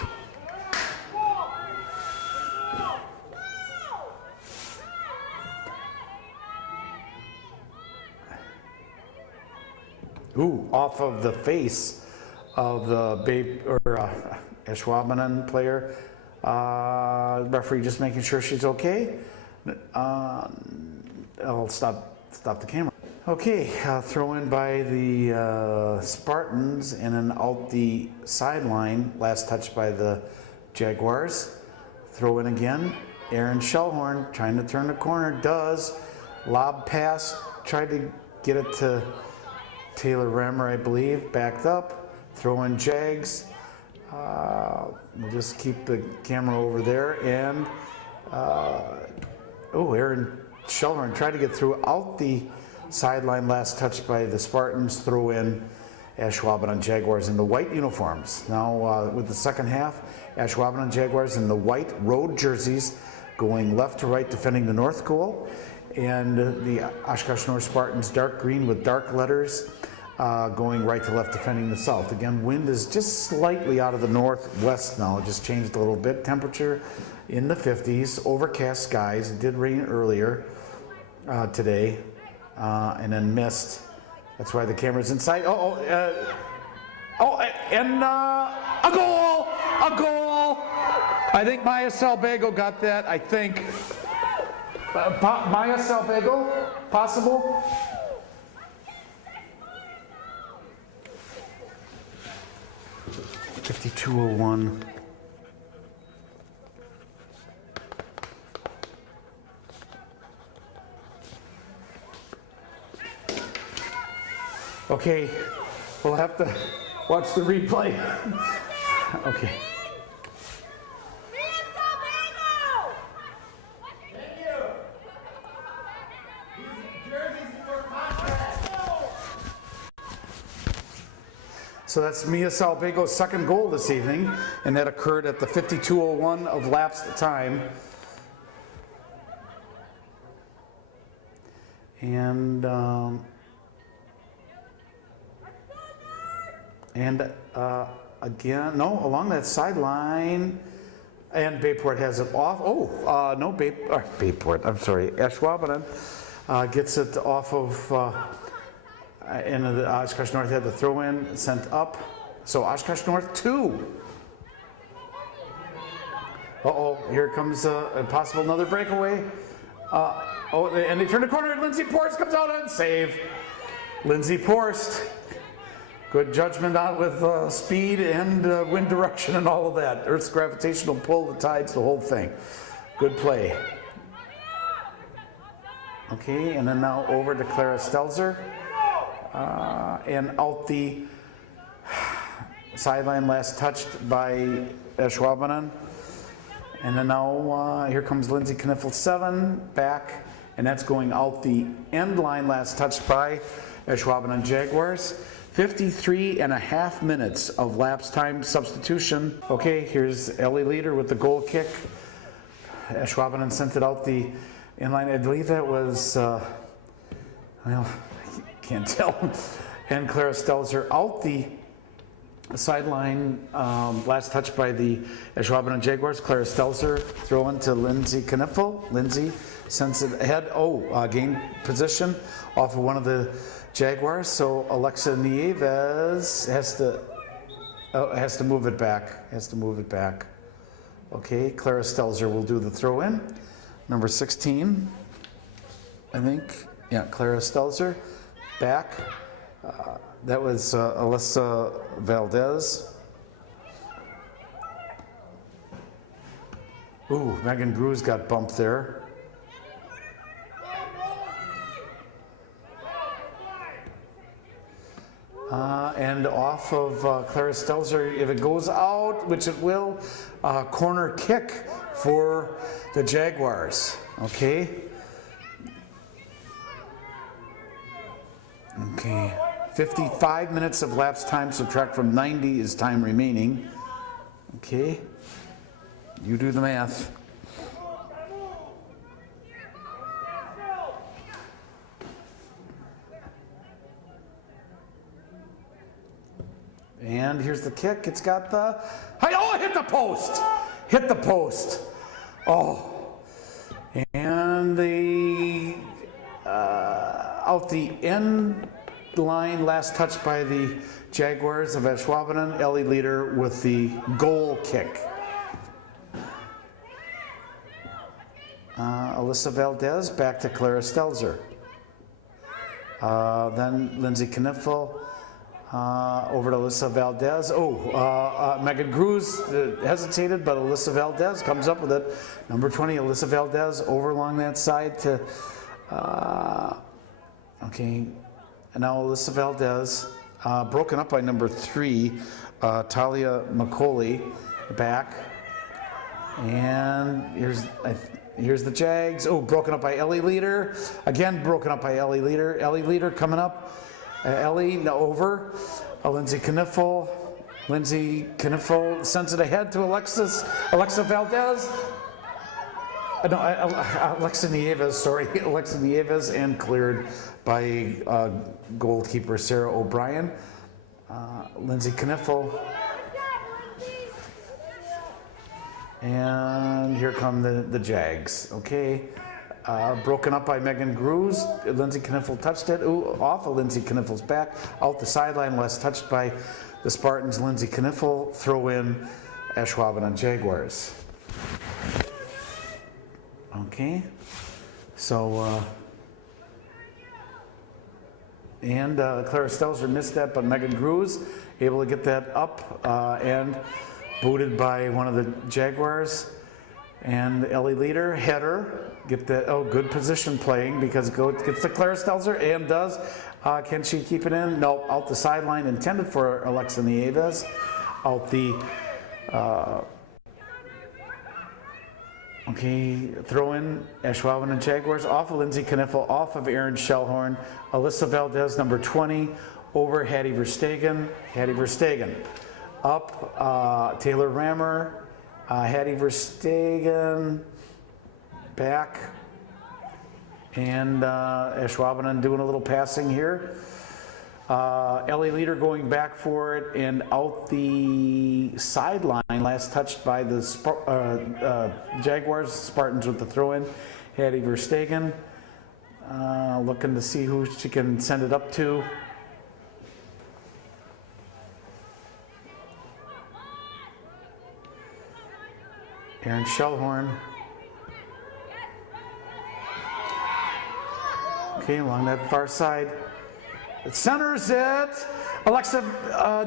Ooh, off of the face of the Ashwaubenon player. Referee just making sure she's okay. I'll stop the camera. Okay, throw in by the Spartans and then out the sideline. Last touch by the Jaguars. Throw in again. Aaron Shellhorn trying to turn the corner. Does. Lob pass. Tried to get it to Taylor Rammer, I believe. Backed up. Throw in Jags. We'll just keep the camera over there. And, Aaron Shellhorn tried to get through out the sideline. Last touch by the Spartans. Throw in Ashwaubenon Jaguars in the white uniforms. Now, with the second half, Ashwaubenon Jaguars in the white road jerseys going left to right defending the north goal. And the Oshkosh North Spartans dark green with dark letters going right to left defending the south. Again, wind is just slightly out of the northwest now. It just changed a little bit. Temperature in the 50s. Overcast skies. It did rain earlier today and then mist. That's why the camera's inside. And a goal! A goal! I think Maya Salbago got that, I think. Maya Salbago, possible? $52.01. Okay, we'll have to watch the replay. Okay. So that's Mia Salbago's second goal this evening, and that occurred at the 52:01 of lapsed time. And again, no, along that sideline, and Bayport has it off. Bayport, I'm sorry, Ashwaubenon gets it off of, and the Oshkosh North had the throw in, sent up. So Oshkosh North 2. Here comes a possible another breakaway. And they turn the corner, and Lindsey Porst comes out and save. Lindsey Porst. Good judgment out with speed and wind direction and all of that. Earth's gravitational pull, the tides, the whole thing. Good play. Okay, and then now over to Clara Stelzer. And out the sideline, last touched by Ashwaubenon. And then now here comes Lindsey Kniffel 7 back, and that's going out the end line, last touched by Ashwaubenon Jaguars. 53.5 minutes of lapse time substitution. Okay, here's Ellie Leader with the goal kick. Ashwaubenon sent it out the inline. I believe that was, well, can't tell. And Clara Stelzer out the sideline, last touch by the Ashwaubenon Jaguars. Clara Stelzer throw into Lindsey Kniffel. Lindsey sends it ahead. Gain position off of one of the Jaguars. So Alexa Nieves has to move it back. Okay, Clara Stelzer will do the throw in. Number 16, I think. Yeah, Clara Stelzer. Back. That was Alyssa Valdez. Ooh, Megan Brews got bumped there. And off of Clara Stelzer, if it goes out, which it will, corner kick for the Jaguars. Okay. 55 minutes of lapse time, subtract from 90 is time remaining. Okay, you do the math. And here's the kick. It's got the... Oh, hit the post! Hit the post. Oh. And the... out the end line, last touch by the Jaguars of Ashwaubenon, Ellie Leader with the goal kick. Alyssa Valdez back to Clara Stelzer. Then Lindsay Kniffel. Over to Alyssa Valdez. Megan Cruz hesitated, but Alyssa Valdez comes up with it. Number 20, Alyssa Valdez over along that side to, okay, and now Alyssa Valdez, broken up by number 3, Talia McCauley, back. And here's the Jags. Oh, broken up by Ellie Leader. Again, broken up by Ellie Leader. Ellie Leader coming up. Ellie over. Lindsay Kniffel. Lindsay Kniffel sends it ahead to Alexa Valdez. Alexa Nieves, sorry. Alexa Nieves, and cleared by goalkeeper Sarah O'Brien. Lindsay Kniffel. And here come the Jags. Okay. Broken up by Megan Cruz. Lindsay Kniffel touched it. Ooh, off of Lindsay Kniffel's back. Out the sideline, last touched by the Spartans. Lindsay Kniffel. Throw in Ashwaubenon Jaguars. Okay. So, Clara Stelzer missed that, but Megan Cruz able to get that up and booted by one of the Jaguars. And Ellie Leader, header, get that, good position playing because it gets to Clara Stelzer and does. Can she keep it in? No, out the sideline, intended for Alexa Nieves. Out the, throw in Ashwaubenon Jaguars, off of Lindsay Kniffel, off of Erin Shellhorn. Alyssa Valdez, number 20, over Hattie Verstegen. Hattie Verstegen. Up, Taylor Rammer. Hattie Verstegen back, and Ashwaubenon doing a little passing here. Ellie Leader going back for it and out the sideline, last touched by the Jaguars. Spartans with the throw-in. Hattie Verstegen looking to see who she can send it up to. Erin Shellhorn. Okay, along that far side. It centers it. Alexa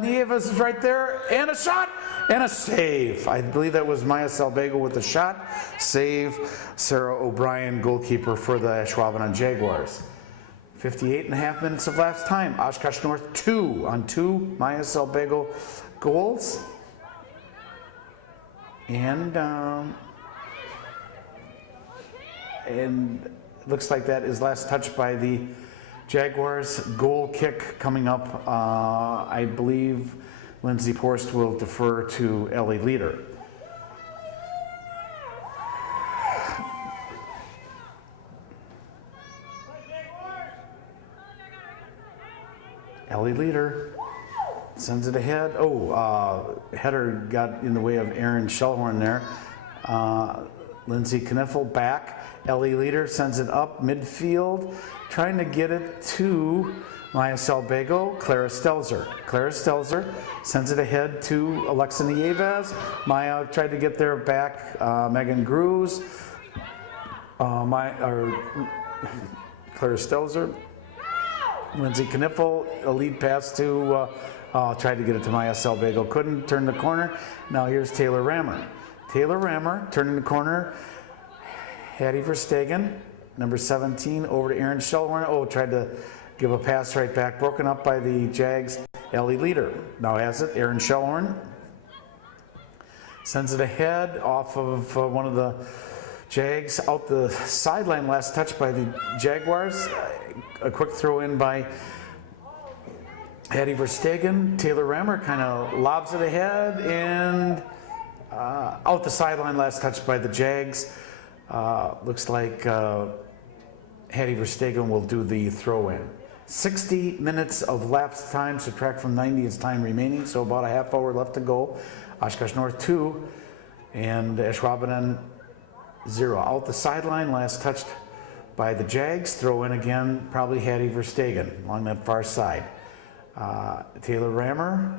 Nieves is right there. And a shot and a save. I believe that was Maya Salbego with the shot. Save. Sarah O'Brien, goalkeeper for the Ashwaubenon Jaguars. 58.5 minutes of last time. Oshkosh North 2 on 2 Maya Salbego goals. And looks like that is last touched by the Jaguars. Goal kick coming up. I believe Lindsay Porst will defer to Ellie Leader. Ellie Leader sends it ahead. Header got in the way of Erin Shellhorn there. Lindsay Kniffel back. Ellie Leader sends it up midfield, trying to get it to Maya Salbego. Clara Stelzer. Clara Stelzer sends it ahead to Alexa Nieves. Maya tried to get there back. Megan Cruz. Clara Stelzer. Lindsay Kniffel, a lead pass to, tried to get it to Maya Salbego, couldn't, turn the corner. Now here's Taylor Rammer. Taylor Rammer, turning the corner. Hattie Verstegen, number 17, over to Erin Shellhorn. Tried to give a pass right back, broken up by the Jags. Ellie Leader now has it. Erin Shellhorn sends it ahead off of one of the Jags, out the sideline, last touch by the Jaguars. A quick throw in by Hattie Verstegen, Taylor Rammer kind of lobs it ahead and out the sideline, last touch by the Jags. Looks like Hattie Verstegen will do the throw in. 60 minutes of lapse time, subtract from 90 is time remaining, so about a half hour left to go. Oshkosh North 2 and Ashwaubenon 0. Out the sideline, last touched by the Jags. Throw in again, probably Hattie Verstegen along that far side. Taylor Rammer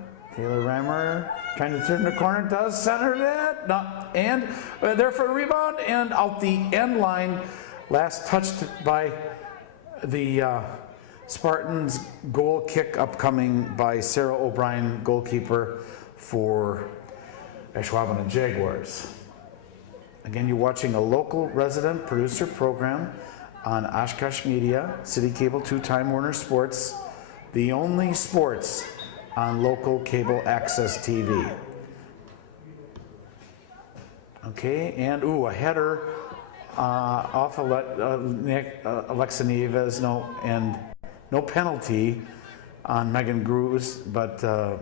trying to turn the corner, does center that, no, and there for a rebound and out the end line, last touched by the Spartans. Goal kick upcoming by Sarah O'Brien, goalkeeper for Ashwaubenon Jaguars. Again, you're watching a local resident producer program on Oshkosh Media, City Cable 2, Time Warner Sports, the only sports on local cable access TV. Okay, and a header off Alexa Nieves, no penalty on Megan Gruz, but a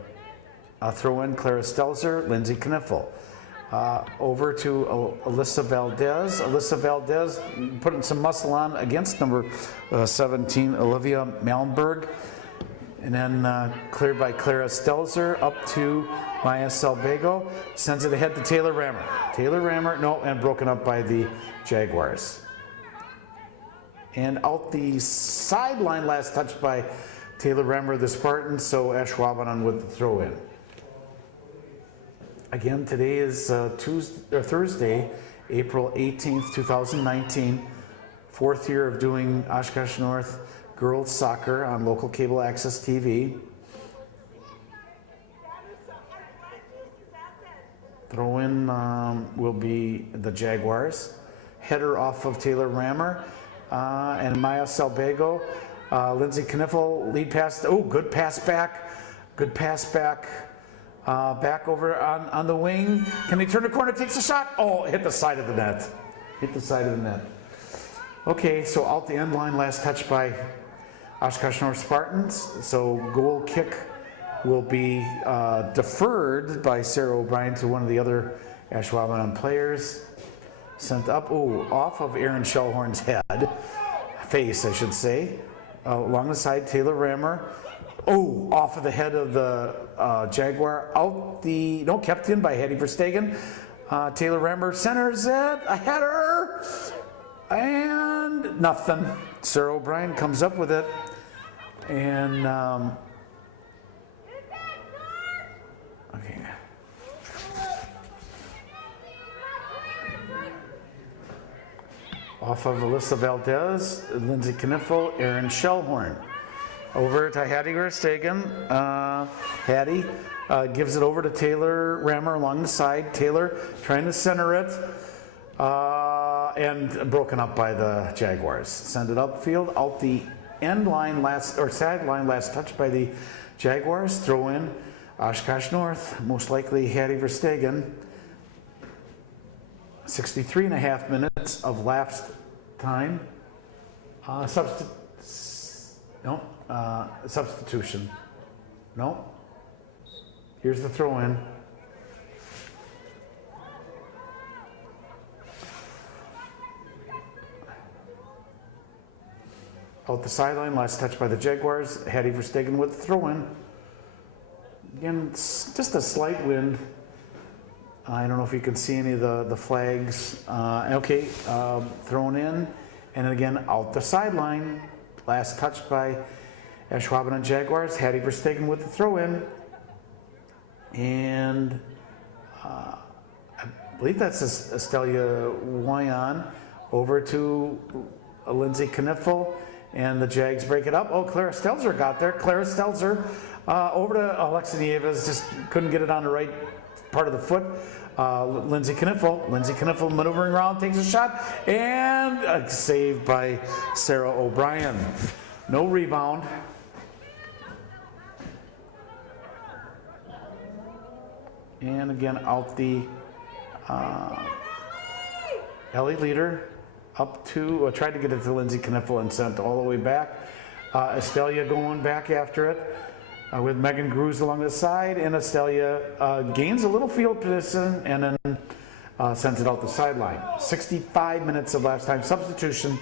throw in Clara Stelzer, Lindsay Kniffel. Over to Alyssa Valdez. Alyssa Valdez putting some muscle on against number 17, Olivia Malmberg. And then cleared by Clara Stelzer up to Maya Salbego. Sends it ahead to Taylor Rammer. And broken up by the Jaguars. And out the sideline, last touch by Taylor Rammer, the Spartans, so Ashwaubenon with the throw in. Again, today is Thursday, April 18th, 2019. Fourth year of doing Oshkosh North girls soccer on local cable access TV. Throw in will be the Jaguars. Header off of Taylor Rammer and Maya Salbego. Lindsay Kniffel, lead pass. Good pass back. Back over on the wing. Can he turn the corner? Takes a shot. Hit the side of the net. Okay, so out the end line, last touch by Oshkosh North Spartans. So goal kick will be deferred by Sarah O'Brien to one of the other Ashwaubenon players. Sent up, off of Aaron Shellhorn's face, I should say. Along the side, Taylor Rammer. Off of the head of the Jaguar. Kept in by Hattie Verstegen. Taylor Rammer centers it, a header, and nothing. Sarah O'Brien comes up with it, and okay. Off of Alyssa Valdez, Lindsay Kniffel, Aaron Shellhorn. Over to Hattie Verstegen. Hattie gives it over to Taylor Rammer along the side. Taylor trying to center it. And broken up by the Jaguars. Send it upfield, out the end line, sideline, last touch by the Jaguars. Throw in Oshkosh North, most likely Hattie Verstegen. 63.5 minutes of lapsed time. Substitution. No. Here's the throw in. Out the sideline, last touch by the Jaguars. Hattie Verstegen with the throw in. Again, it's just a slight wind. I don't know if you can see any of the flags. Thrown in. And again, out the sideline. Last touch by Ashwaubenon Jaguars. Hattie Verstegen with the throw in. And I believe that's Estelia Wayan over to Lindsay Kniffel. And the Jags break it up. Clara Stelzer got there. Clara Stelzer over to Alexa Nieves. Just couldn't get it on the right part of the foot. Lindsay Kniffel maneuvering around, takes a shot, and saved by Sarah O'Brien. No rebound. And again, out the Ellie leader. Up to, tried to get it to Lindsay Kniffel and sent all the way back. Estelia going back after it. with Megan Gruz along the side, and Estelia gains a little field position and then sends it out the sideline. 65 minutes of last time substitution.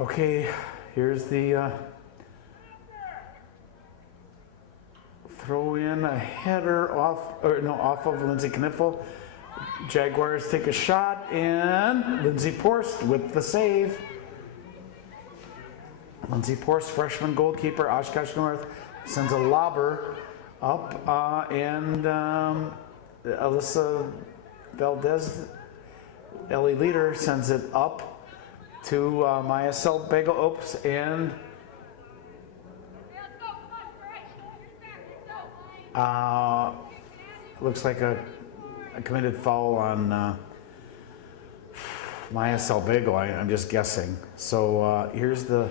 Okay, here's the throw in a header off of Lindsay Kniffel. Jaguars take a shot, and Lindsay Porst with the save. Lindsay Porst, freshman goalkeeper, Oshkosh North, sends a lobber up, and Alyssa Valdez, Ellie Leader, sends it up to Maya Selbagel, and looks like a committed foul on Maya Selbagel, I'm just guessing. So here's the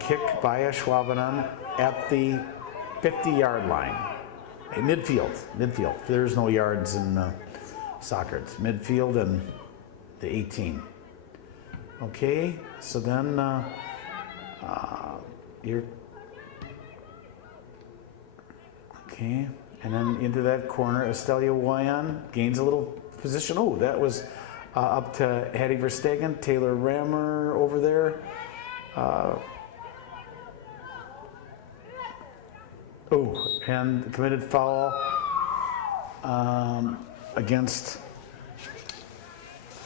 kick by Ashwaubenon at the 50-yard line. Midfield. There's no yards in soccer. It's midfield and the 18. Okay, so then you're okay, and then into that corner, Estelia Wayan gains a little position. Oh, that was up to Hattie Verstegen, Taylor Rammer over there. And committed foul against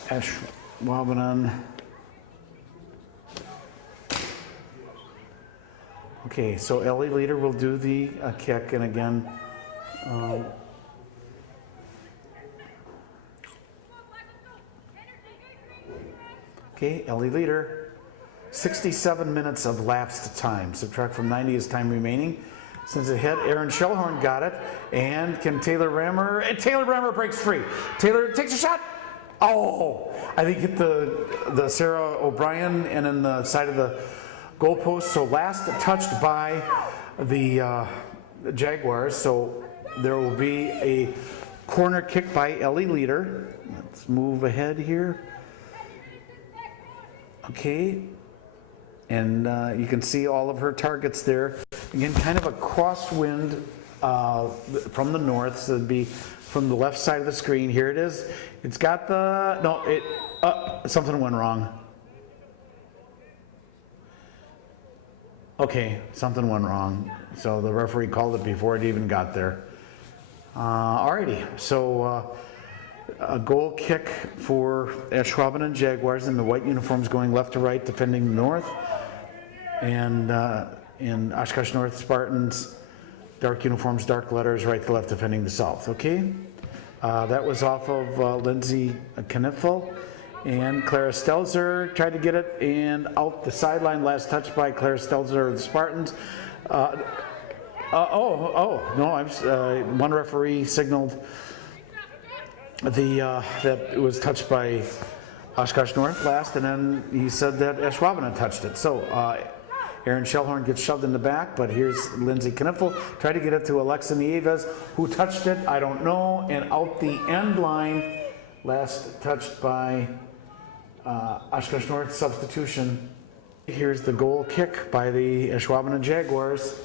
Ashwaubenon. Okay, so Ellie Leader will do the kick, and again, okay, Ellie Leader. 67 minutes of lapsed time. Subtract from 90 is time remaining. Sends it ahead. Aaron Shellhorn got it. And can Taylor Rammer? And Taylor Rammer breaks free. Taylor takes a shot. Oh, I think hit the Sarah O'Brien and in the side of the goalpost. So last touched by the Jaguars. So there will be a corner kick by Ellie Leader. Let's move ahead here. Okay. And you can see all of her targets there. Again, kind of a crosswind from the north, so it'd be from the left side of the screen. Here it is. It's got the, no, something went wrong. Okay, something went wrong. So the referee called it before it even got there. Alrighty, so a goal kick for Ashwaubenon Jaguars in the white uniforms going left to right, defending the north. And in Oshkosh North Spartans, dark uniforms, dark letters, right to left, defending the south. Okay, that was off of Lindsay Kniffel, and Clara Stelzer tried to get it and out the sideline. Last touch by Clara Stelzer of the Spartans. One referee signaled that it was touched by Oshkosh North last, and then he said that Ashwaubenon touched it. So Aaron Shellhorn gets shoved in the back, but here's Lindsay Kniffel. Tried to get it to Alexa Nieves. Who touched it? I don't know. And out the end line, last touched by Oshkosh North substitution. Here's the goal kick by the Ashwaubenon Jaguars.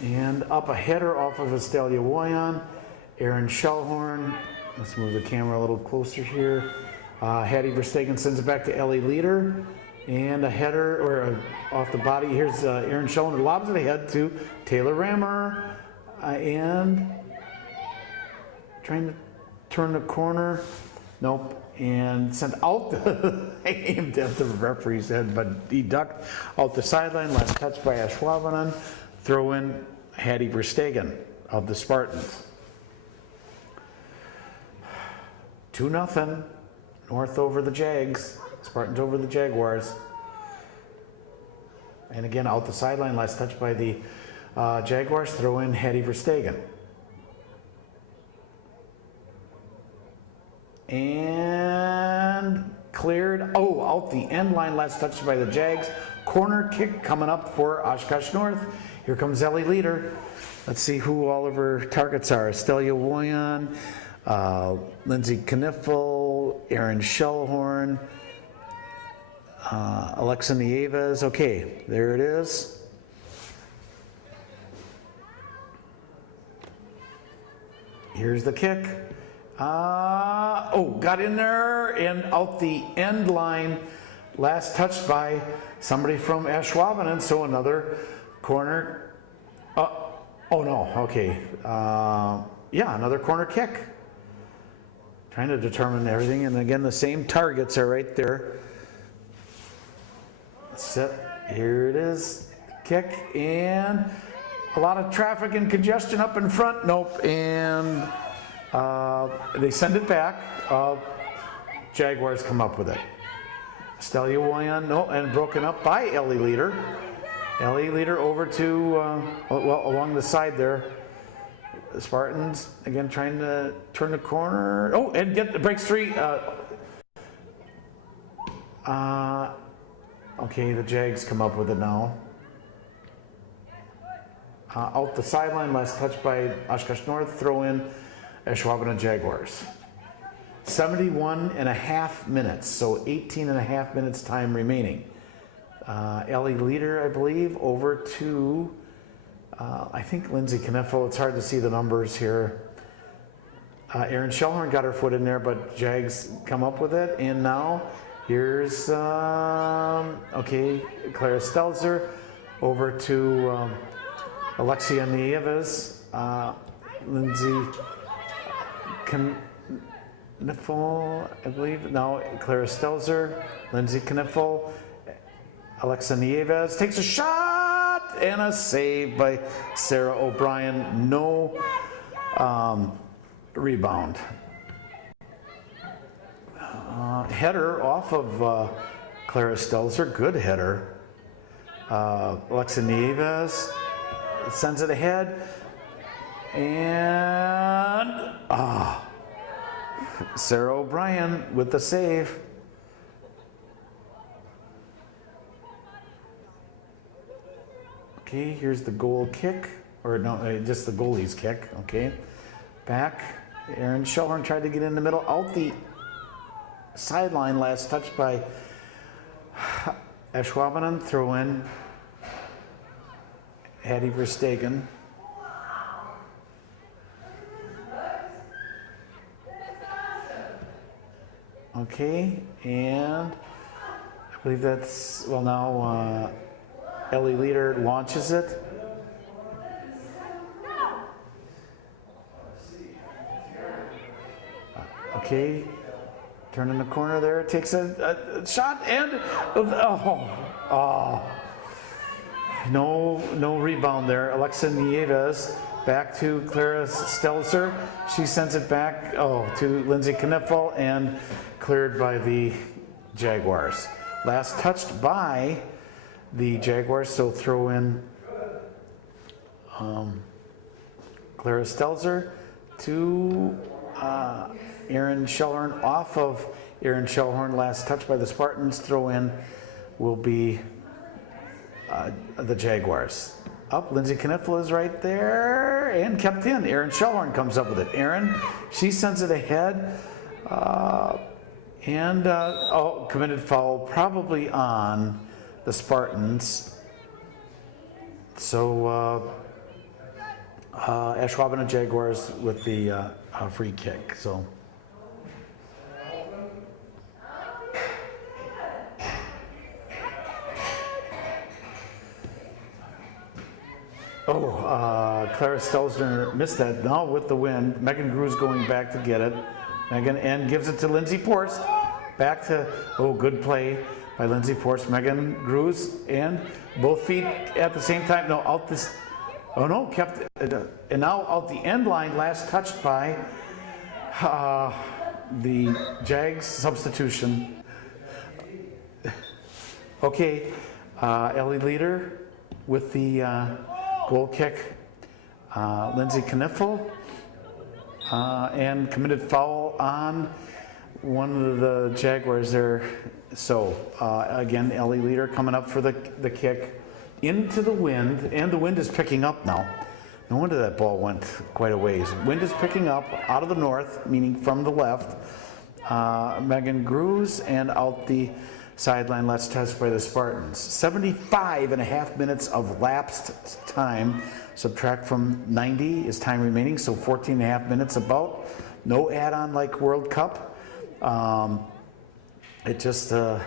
And up a header off of Estelia Wayan. Aaron Shellhorn. Let's move the camera a little closer here. Hattie Verstegen sends it back to Ellie Leader. And a header, or off the body. Here's Aaron Shellhorn, lobs it ahead to Taylor Rammer. And trying to turn the corner. Nope. And sent out aimed at the referee's head, but he ducked out the sideline. Last touch by Ashwaubenon. Throw in Hattie Verstegen of the Spartans. 2-0. North over the Jags. Spartans over the Jaguars. And again, out the sideline. Last touch by the Jaguars. Throw in Hattie Verstegen. And cleared. Oh, out the end line. Last touch by the Jags. Corner kick coming up for Oshkosh North. Here comes Ellie Leader. Let's see who all of her targets are. Estelia Wayan, Lindsay Kniffel, Aaron Shellhorn, Alexa Nieves. Okay, there it is. Here's the kick. Got in there and out the end line. Last touched by somebody from Ashwaubenon, so another corner. Oh no, okay. Another corner kick. Trying to determine everything, and again, the same targets are right there. Set, here it is, kick, and a lot of traffic and congestion up in front. Nope, and they send it back. Jaguars come up with it. Stallion, no, and broken up by Ellie Leader. Ellie Leader over to, along the side there. The Spartans, again, trying to turn the corner. Oh, and breaks three. Okay, the Jags come up with it now. Out the sideline, last touch by Oshkosh North, throw in Ashwaubenon Jaguars. 71.5 minutes, so 18.5 minutes time remaining. Ellie Leader, I believe, over to, I think Lindsay Kniffel. It's hard to see the numbers here. Erin Shellhorn got her foot in there, but Jags come up with it. And now here's, Clara Stelzer over to Alexia Nieves. Lindsay Kniffel, I believe. Now Clara Stelzer, Lindsay Kniffel, Alexa Nieves takes a shot and a save by Sarah O'Brien. No rebound. Header off of Clara Stelzer. Good header. Alexa Nieves sends it ahead. And Sarah O'Brien with the save. Okay, here's the goal kick, or no, just the goalie's kick. Okay, back. Erin Shellhorn tried to get in the middle, out the sideline. Last touch by Ashwaubenon. Throw in Hattie Verstegen. Okay, and I believe that's, well, now Ellie Leader launches it. Okay, turning the corner there, takes a shot, and no rebound there. Alexa Nieves back to Clara Stelzer. She sends it back to Lindsay Kniffel and cleared by the Jaguars. Last touched by the Jaguars, so throw in Clara Stelzer to Erin Shellhorn. Off of Erin Shellhorn, last touch by the Spartans. Throw in will be the Jaguars. Up, Lindsay Kniffel is right there and kept in. Erin Shellhorn comes up with it. Erin, she sends it ahead. Committed foul probably on the Spartans. So Ashwaubenon Jaguars with the free kick. So. Clara Stelzer missed that. Now with the wind, Megan Grew's going back to get it. Megan, and gives it to Lindsay Porst. Back to, good play by Lindsay Porst. Megan Grew's, and both feet at the same time. No, out this, kept, and now out the end line, last touched by the Jags substitution. Okay, Ellie Leader with the goal kick. Lindsay Kniffel and committed foul on one of the Jaguars there. So again, Ellie Leader coming up for the kick into the wind, and the wind is picking up now. No wonder that ball went quite a ways. Wind is picking up out of the north, meaning from the left. Megan Grew's, and out the Sideline last touched by the Spartans. 75 and a half minutes of lapsed time. Subtract from 90 is time remaining, so 14 and a half minutes about. No add-on like World Cup. It just, Clara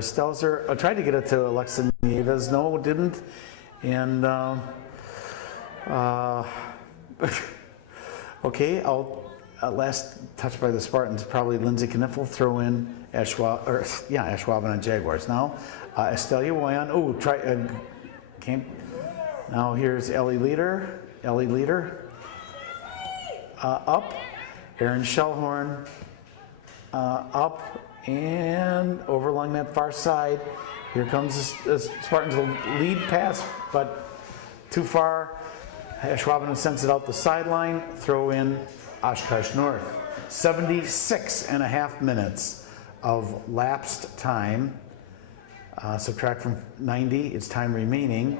Stelzer, I tried to get it to Alexa Nieves, no, didn't. And, okay, last touch by the Spartans, probably Lindsay Kniffel, throw in Ashwaubenon Jaguars. Now, Estelia Woyan, now here's Ellie Leader, up, Aaron Shellhorn, up, and over along that far side. Here comes the Spartans, lead pass, but too far. Ashwaubenon sends it out the sideline, throw in Oshkosh North. 76 and a half minutes of lapsed time. Subtract from 90, it's time remaining.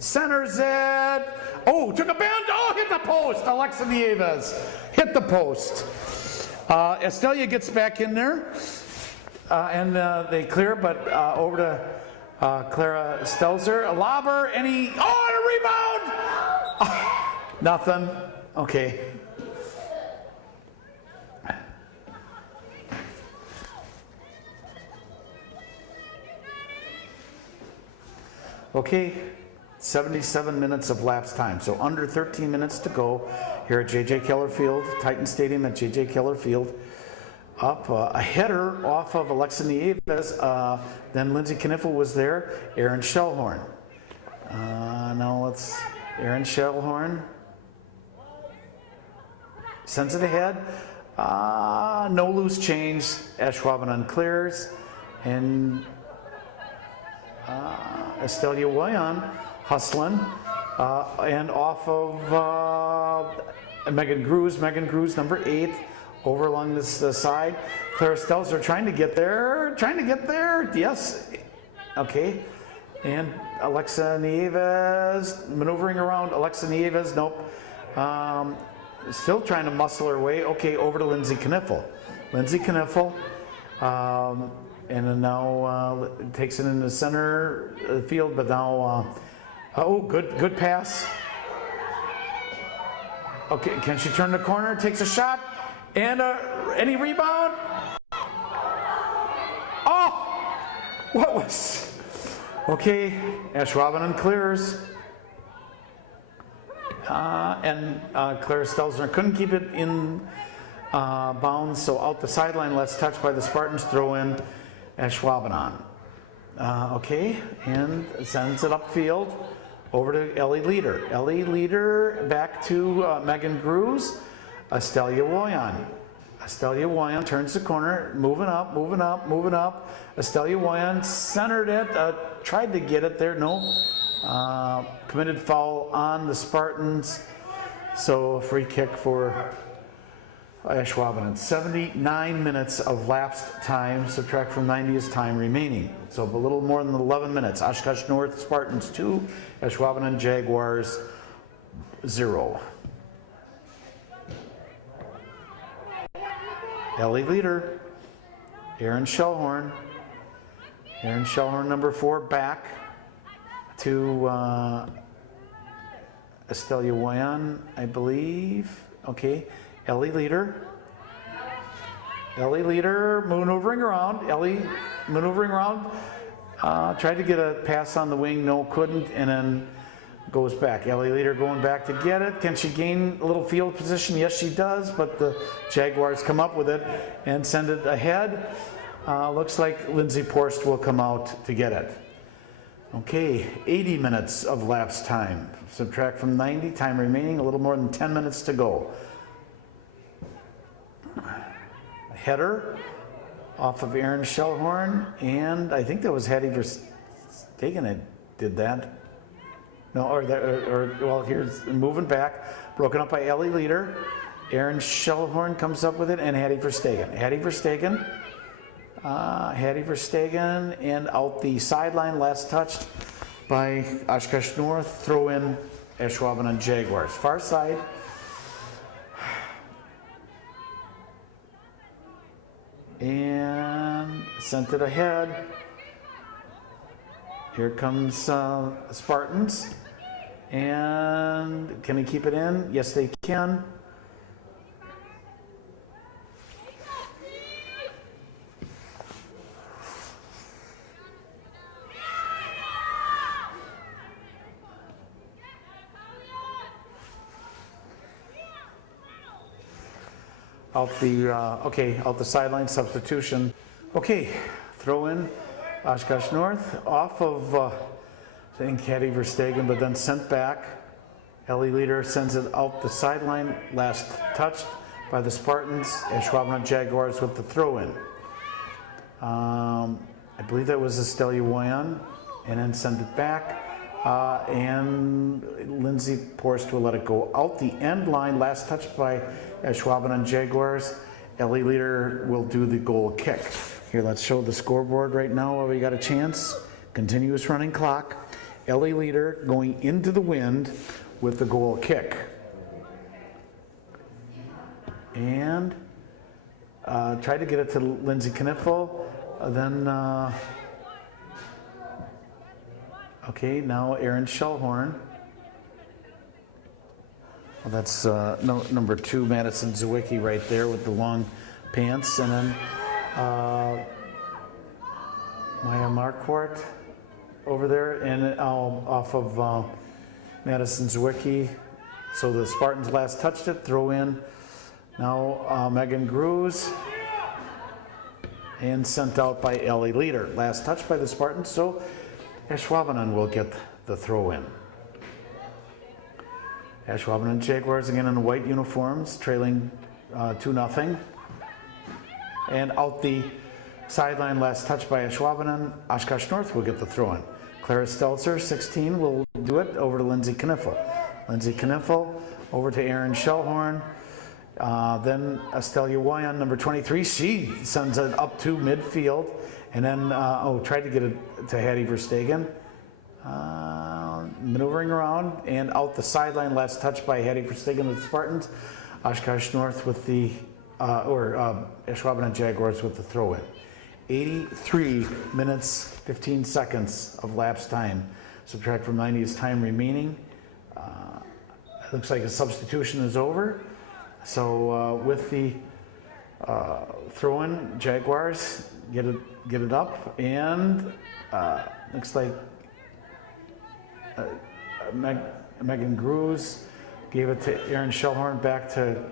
Centers it! Oh, took a bend! Oh, hit the post! Alexa Nieves hit the post. Estelia gets back in there, and they clear, but over to Clara Stelzer. A lobber, and a rebound! Nothing. Okay. Okay, 77 minutes of lapse time. So under 13 minutes to go here at J.J. Keller Field, Titan Stadium at J.J. Keller Field. Up a header off of Alexa Nieves. Then Lindsay Kniffel was there. Aaron Shellhorn. Now let's Aaron Shellhorn sends it ahead. No loose change. Ashwaubenon clears, and Estelia Woyan hustling, and off of Megan Grues, number 8. Over along this side. Clara Stelzer trying to get there. Yes. Okay. And Alexa Nieves maneuvering around. Alexa Nieves, nope. Still trying to muscle her way. Okay, over to Lindsay Kniffel. And then now takes it in the center of the field, but now, good pass. Okay, can she turn the corner? Takes a shot. And any rebound? Oh! What was? Okay, Ashwaubenon clears. And Clara Stelzer couldn't keep it in bounds, so out the sideline, last touch by the Spartans, throw in Ashwaubenon. Okay, and sends it upfield over to Ellie Leader. Back to Megan Grues. Estelia Woyan turns the corner, moving up. Estelia Woyan centered it, tried to get it there, no. Committed foul on the Spartans, so a free kick for Ashwaubenon. 79 minutes of lapsed time, subtract from 90 is time remaining. So a little more than 11 minutes. Oshkosh North Spartans 2, Ashwaubenon Jaguars 0. Ellie Leader, Aaron Shellhorn, number 4, back to Estelia Woyan, I believe. Okay, Ellie Leader, maneuvering around. Tried to get a pass on the wing, no, couldn't, and then goes back. Ellie Leader going back to get it. Can she gain a little field position? Yes, she does, but the Jaguars come up with it and send it ahead. Looks like Lindsay Porst will come out to get it. Okay, 80 minutes of lapse time. Subtract from 90, time remaining, a little more than 10 minutes to go. Header off of Aaron Shellhorn, and I think that was Hattie Verstegen that did that. No, well, here's moving back, broken up by Ellie Leader. Aaron Shellhorn comes up with it, and Hattie Verstegen, and out the sideline, last touched by Oshkosh North. Throw in Ashwaubenon Jaguars. Far side. and sent it ahead. Here comes Spartans. And can they keep it in? Yes, they can. Out the sideline substitution. Okay, throw in Oshkosh North off of I think Hattie Verstegen, but then sent back. Ellie Leader sends it out the sideline, last touched by the Spartans. Ashwaubenon Jaguars with the throw in. I believe that was Ashwaubenon, and then send it back. And Lindsay Porst will let it go out the end line, last touched by Ashwaubenon Jaguars. Ellie Leader will do the goal kick. Here, let's show the scoreboard right now while we got a chance. Continuous running clock. Ellie Leader going into the wind with the goal kick. And tried to get it to Lindsay Kniffel. Okay, now Aaron Shellhorn. Well, that's number 2, Madison Zawicki right there with the long pants. And then Maya Marquardt over there, and off of Madison Zawicki. So the Spartans last touched it, throw in. Now Megan Grews, and sent out by Ellie Leader. Last touch by the Spartans, so Ashwaubenon will get the throw in. Ashwaubenon Jaguars again in the white uniforms, trailing 2-0. And out the sideline, last touch by Ashwaubenon. Oshkosh North will get the throw in. Clara Stelzer, 16, will do it over to Lindsay Kniffel. Lindsay Kniffel over to Aaron Shellhorn. Then Ashwaubenon, number 23, she sends it up to midfield. And then, tried to get it to Hattie Verstegen. Maneuvering around and out the sideline, last touch by Hattie Verstegen with the Spartans. Oshkosh North with the, Ashwaubenon Jaguars with the throw in. 83 minutes, 15 seconds of lapse time. Subtract from 90 is time remaining. It looks like a substitution is over. So with the throw in, Jaguars get it up, and looks like Megan Grews gave it to Aaron Shellhorn, back to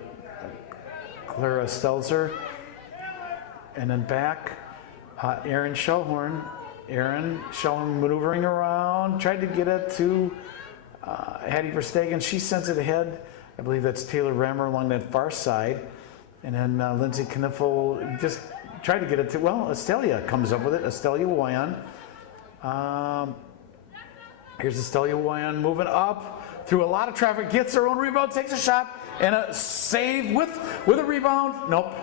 Clara Stelzer, and then back Aaron Shellhorn. Aaron Shellhorn maneuvering around, tried to get it to Hattie Verstegen. She sends it ahead. I believe that's Taylor Rammer along that far side. And then Lindsay Kniffel just tried to get it to, Estelia comes up with it. Ashwaubenon. Here's Ashwaubenon moving up through a lot of traffic, gets her own rebound, takes a shot, and a save with a rebound. Nope.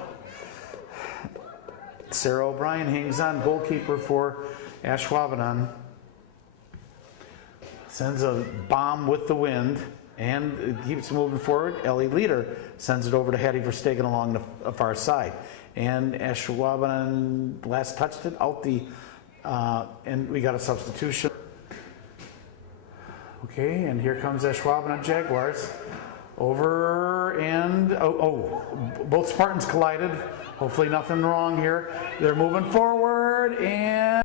Sarah O'Brien hangs on, goalkeeper for Ashwaubenon. Sends a bomb with the wind and keeps moving forward. Ellie Leader sends it over to Hattie Verstegen along the far side. And Ashwaubenon last touched it out the, and we got a substitution. Okay, and here comes Ashwaubenon Jaguars. Over and, both Spartans collided. Hopefully nothing wrong here. They're moving forward, and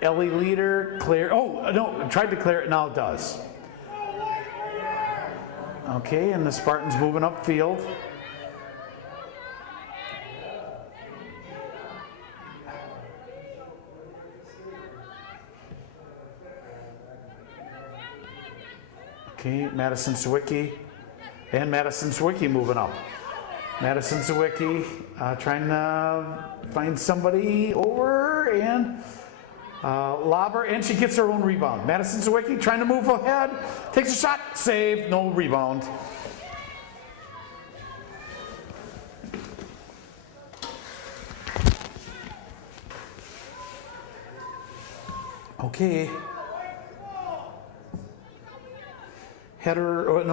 Ellie Leader tried to clear it, now it does. Okay, and the Spartans moving upfield. Okay, Madison Zawicki, and Madison Zawicki moving up. Madison Zawicki trying to find somebody over, and lobber, and she gets her own rebound. Madison Zawicki trying to move ahead, takes a shot, save, no rebound. Okay. Header,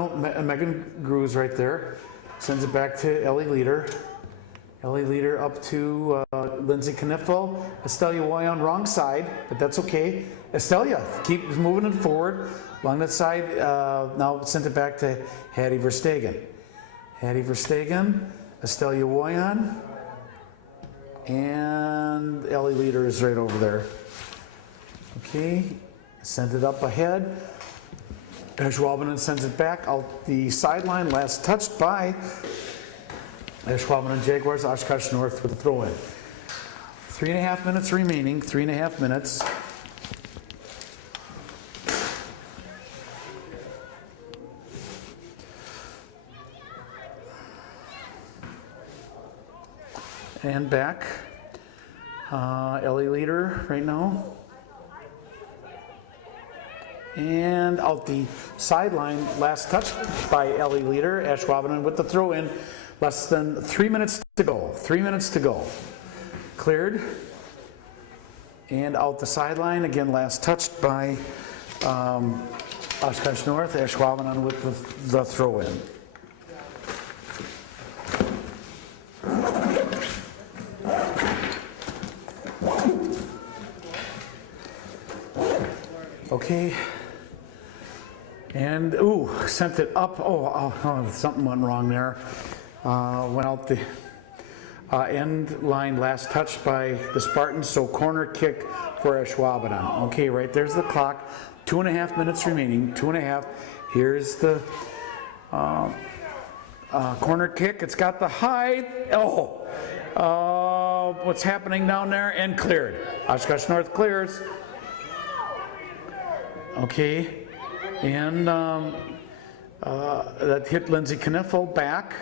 Megan Grews right there. Sends it back to Ellie Leader. LA leader up to Lindsay Kniffel. Estelia Way on wrong side, but that's okay. Estelia keeps moving it forward along that side. Now sent it back to Hattie Verstegen. Hattie Verstegen, Estelia Woyan, and LA leader is right over there. Okay, sent it up ahead. Ashwaubenon sends it back out the sideline. Last touched by Ashwaubenon Jaguars. Oshkosh North with a throw in. 3.5 minutes remaining. 3.5 minutes. And back. LA leader right now. And out the sideline, last touch by LA leader, Ashwaubenon with the throw in. Less than 3 minutes to go. 3 minutes to go. Cleared. And out the sideline, again, last touched by Oshkosh North, Ashwaubenon with the throw in. Okay. And, ooh, sent it up. Oh, something went wrong there. Went out the end line, last touched by the Spartans, so corner kick for Ashwaubenon. Okay, right there's the clock. 2.5 minutes remaining, 2.5. Here's the corner kick. It's got the height. What's happening down there? And cleared. Oshkosh North clears. Okay. And that hit Lindsay Kniffel back.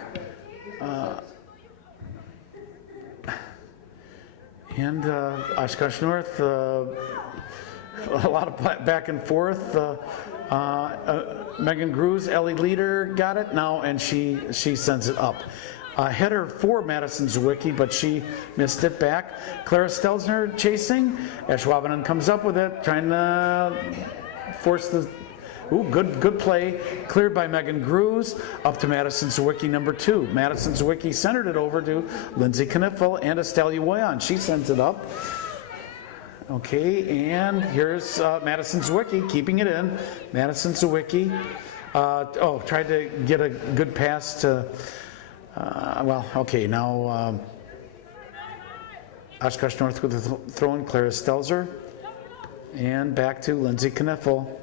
And Oshkosh North, a lot of back and forth. Megan Gru's, Ellie leader, got it now, and she sends it up. Header for Madison Zwicky, but she missed it back. Clara Stelzner chasing. Ashwaubenon comes up with it, trying to force the. Ooh, good play. Cleared by Megan Gruz. Up to Madison Zwicky, number 2. Madison Zwicky centered it over to Lindsay Kniffel and Estelia Woyan. She sends it up. Okay, and here's Madison Zwicky keeping it in. Madison Zwicky. Tried to get a good pass to. Now Oshkosh North with the throw in. Clara Stelzer. And back to Lindsay Kniffel.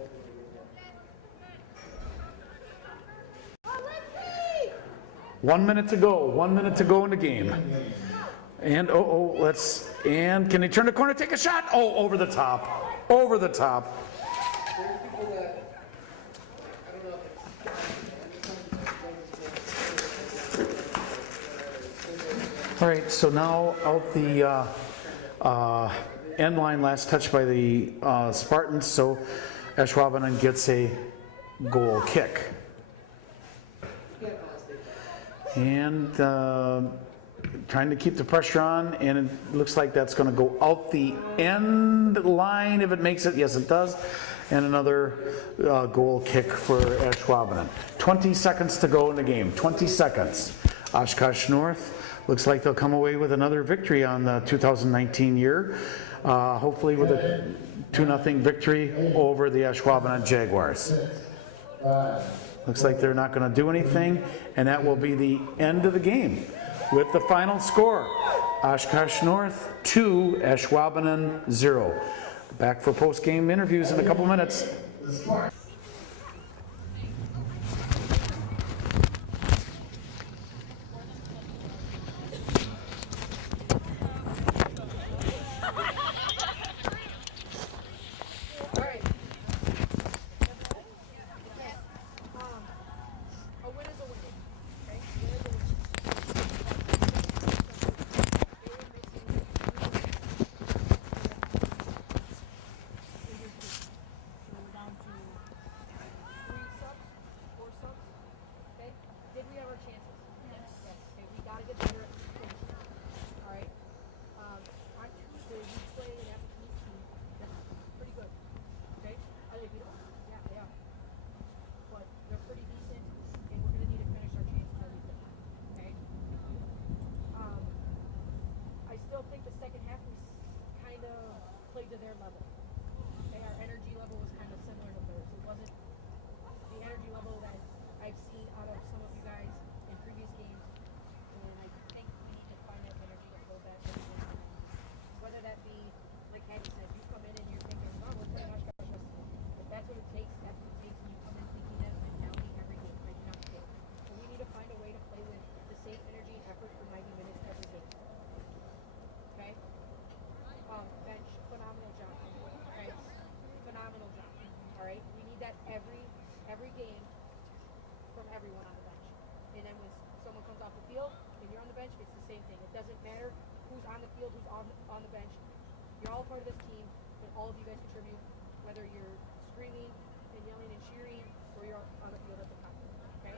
1 minute to go. 1 minute to go in the game. And and can he turn the corner, take a shot? Oh, over the top. Over the top. All right, so now out the end line, last touch by the Spartans, so Ashwaubenon gets a goal kick. And trying to keep the pressure on, and it looks like that's going to go out the end line if it makes it. Yes, it does. And another goal kick for Ashwaubenon. 20 seconds to go in the game. 20 seconds. Oshkosh North looks like they'll come away with another victory on the 2019 year. Hopefully with a 2-0 victory over the Ashwaubenon Jaguars. Looks like they're not going to do anything, and that will be the end of the game with the final score. Oshkosh North 2, Ashwaubenon 0. Back for post-game interviews in a couple minutes. to their level. Okay, our energy level was kind of similar to theirs. It wasn't the energy level that I've seen out of some of you guys in previous games, and I think we need to find that energy level back. Whether that be, like Hattie said, you come in and you're thinking, oh, we're playing Oshkosh yesterday. If that's what it takes, that's what it takes, and you come in thinking that mentality every game. I do not care. So we need to find a way to play with the same energy and effort for 90 minutes every game. Okay? Bench, phenomenal job. Okay? Phenomenal job. Alright? We need that every game from everyone on the bench. And then when someone comes off the field and you're on the bench, it's the same thing. It doesn't matter who's on the field, who's on the bench. You're all part of this team, but all of you guys contribute, whether you're screaming and yelling and cheering or you're on the field at the top. Okay?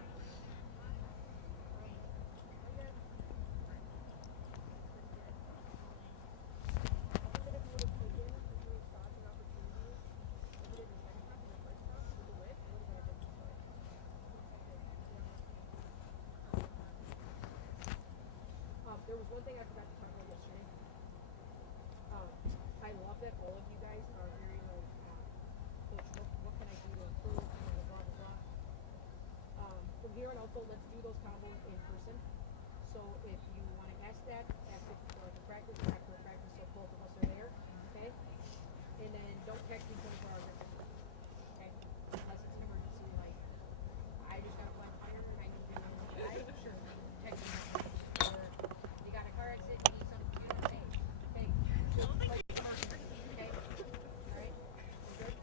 There was one thing I forgot to talk about yesterday. I love that all of you guys are very like, Coach, what can I do to improve? Blah, blah, blah. From here on out, though, let's do those combos in person. So if you want to ask it before the practice or after the practice, so both of us are there. Okay? And then don't text me 24 hours after. Okay? Unless it's an emergency, like I just got a flat tire and I need to drive. Sure, text me. You got a car accident, you need something, you know what I'm saying? Okay, just like, come on, okay? Alright? You good?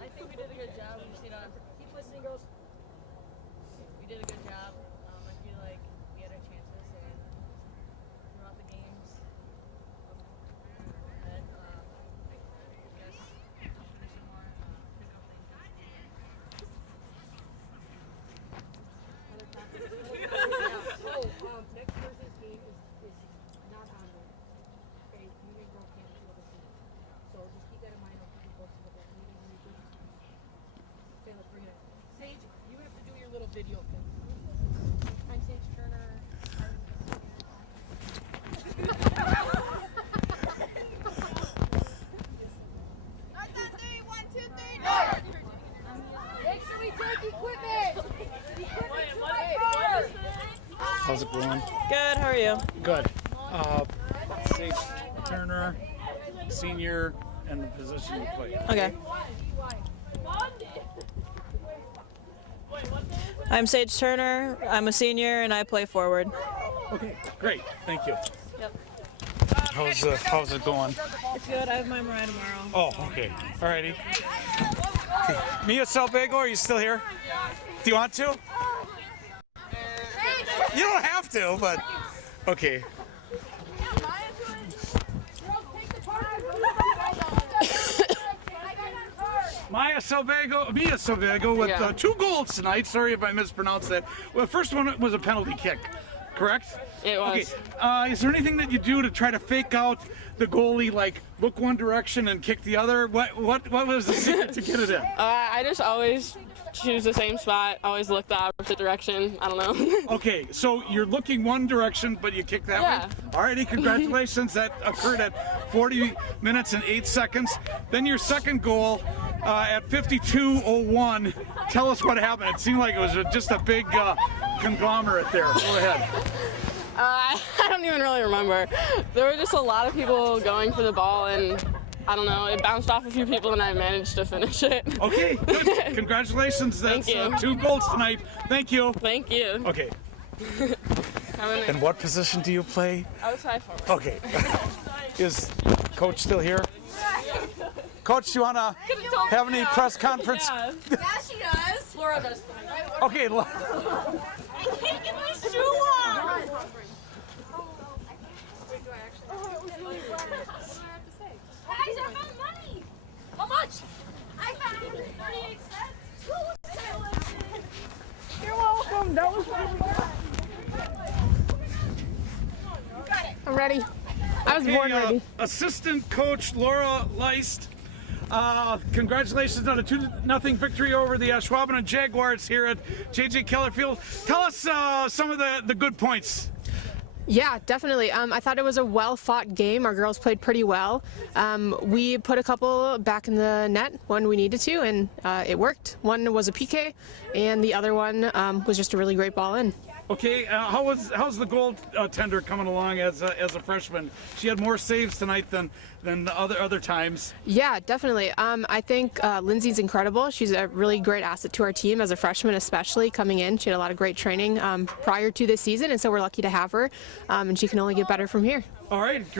I think we did a good job. We just need to Keep listening, girls. we did a good job. I feel like we had our chances and throughout the games. But I guess we should do some more physical things. Other topics. Oh, next Thursday's game is not on there. Okay, you and girl can't do the team. So just keep that in mind. I'll keep you posted with that meeting when we do. Okay, let's bring it in. Sage, you have to do your little video thing. I'm Sage Turner. Make sure we take equipment. How's it going? Good. How are you? Good. Sage Turner, senior, and the position you play. Okay. I'm Sage Turner. I'm a senior and I play forward. Okay, great. Thank you. Yep. How's it going? It's good. I have my MRI tomorrow. Oh, okay. Alrighty. Okay. Mia Salbago, are you still here? Do you want to? You don't have to, but okay. Mia Salbago with 2 goals tonight. Sorry if I mispronounced that. Well, the first one was a penalty kick, correct? It was. Okay. Is there anything that you do to try to fake out the goalie, like look one direction and kick the other? What was the secret to get it in? I just always choose the same spot, always look the opposite direction. I don't know. Okay, so you're looking one direction, but you kick that Yeah. way? Alrighty, congratulations. That occurred at 40 minutes and 8 seconds. Then your second goal at 52:01. Tell us what happened. It seemed like it was just a big conglomerate there. Go ahead. I don't even really remember. There were just a lot of people going for the ball, and I don't know, it bounced off a few people, and I managed to finish it. Okay, good. Congratulations. That's Thank you. 2 goals tonight. Thank you. Thank you. Okay. And And what position do you play? I was high forward. Okay. Is Coach still here? Coach, do you want to have any press conference? Yeah, she does. Laura does. Okay. I can't get my shoe on. Guys, I found money. How much? I found 38 cents. You're welcome. That was I'm ready. I was born ready. Assistant coach Laura Leist. Congratulations on a 2-0 victory over the Ashwaubenon Jaguars here at J.J. Keller Field. Tell us some of the good points. Yeah, definitely. I thought it was a well-fought game. Our girls played pretty well. We put a couple back in the net when we needed to, and it worked. One was a PK, and the other one was just a really great ball in. Okay, how's the goaltender coming along as a freshman? She had more saves tonight than other times. Yeah, definitely. I think Lindsay's incredible. She's a really great asset to our team as a freshman, especially coming in. She had a lot of great training prior to this season, and so we're lucky to have her. And she can only get better from here. All right.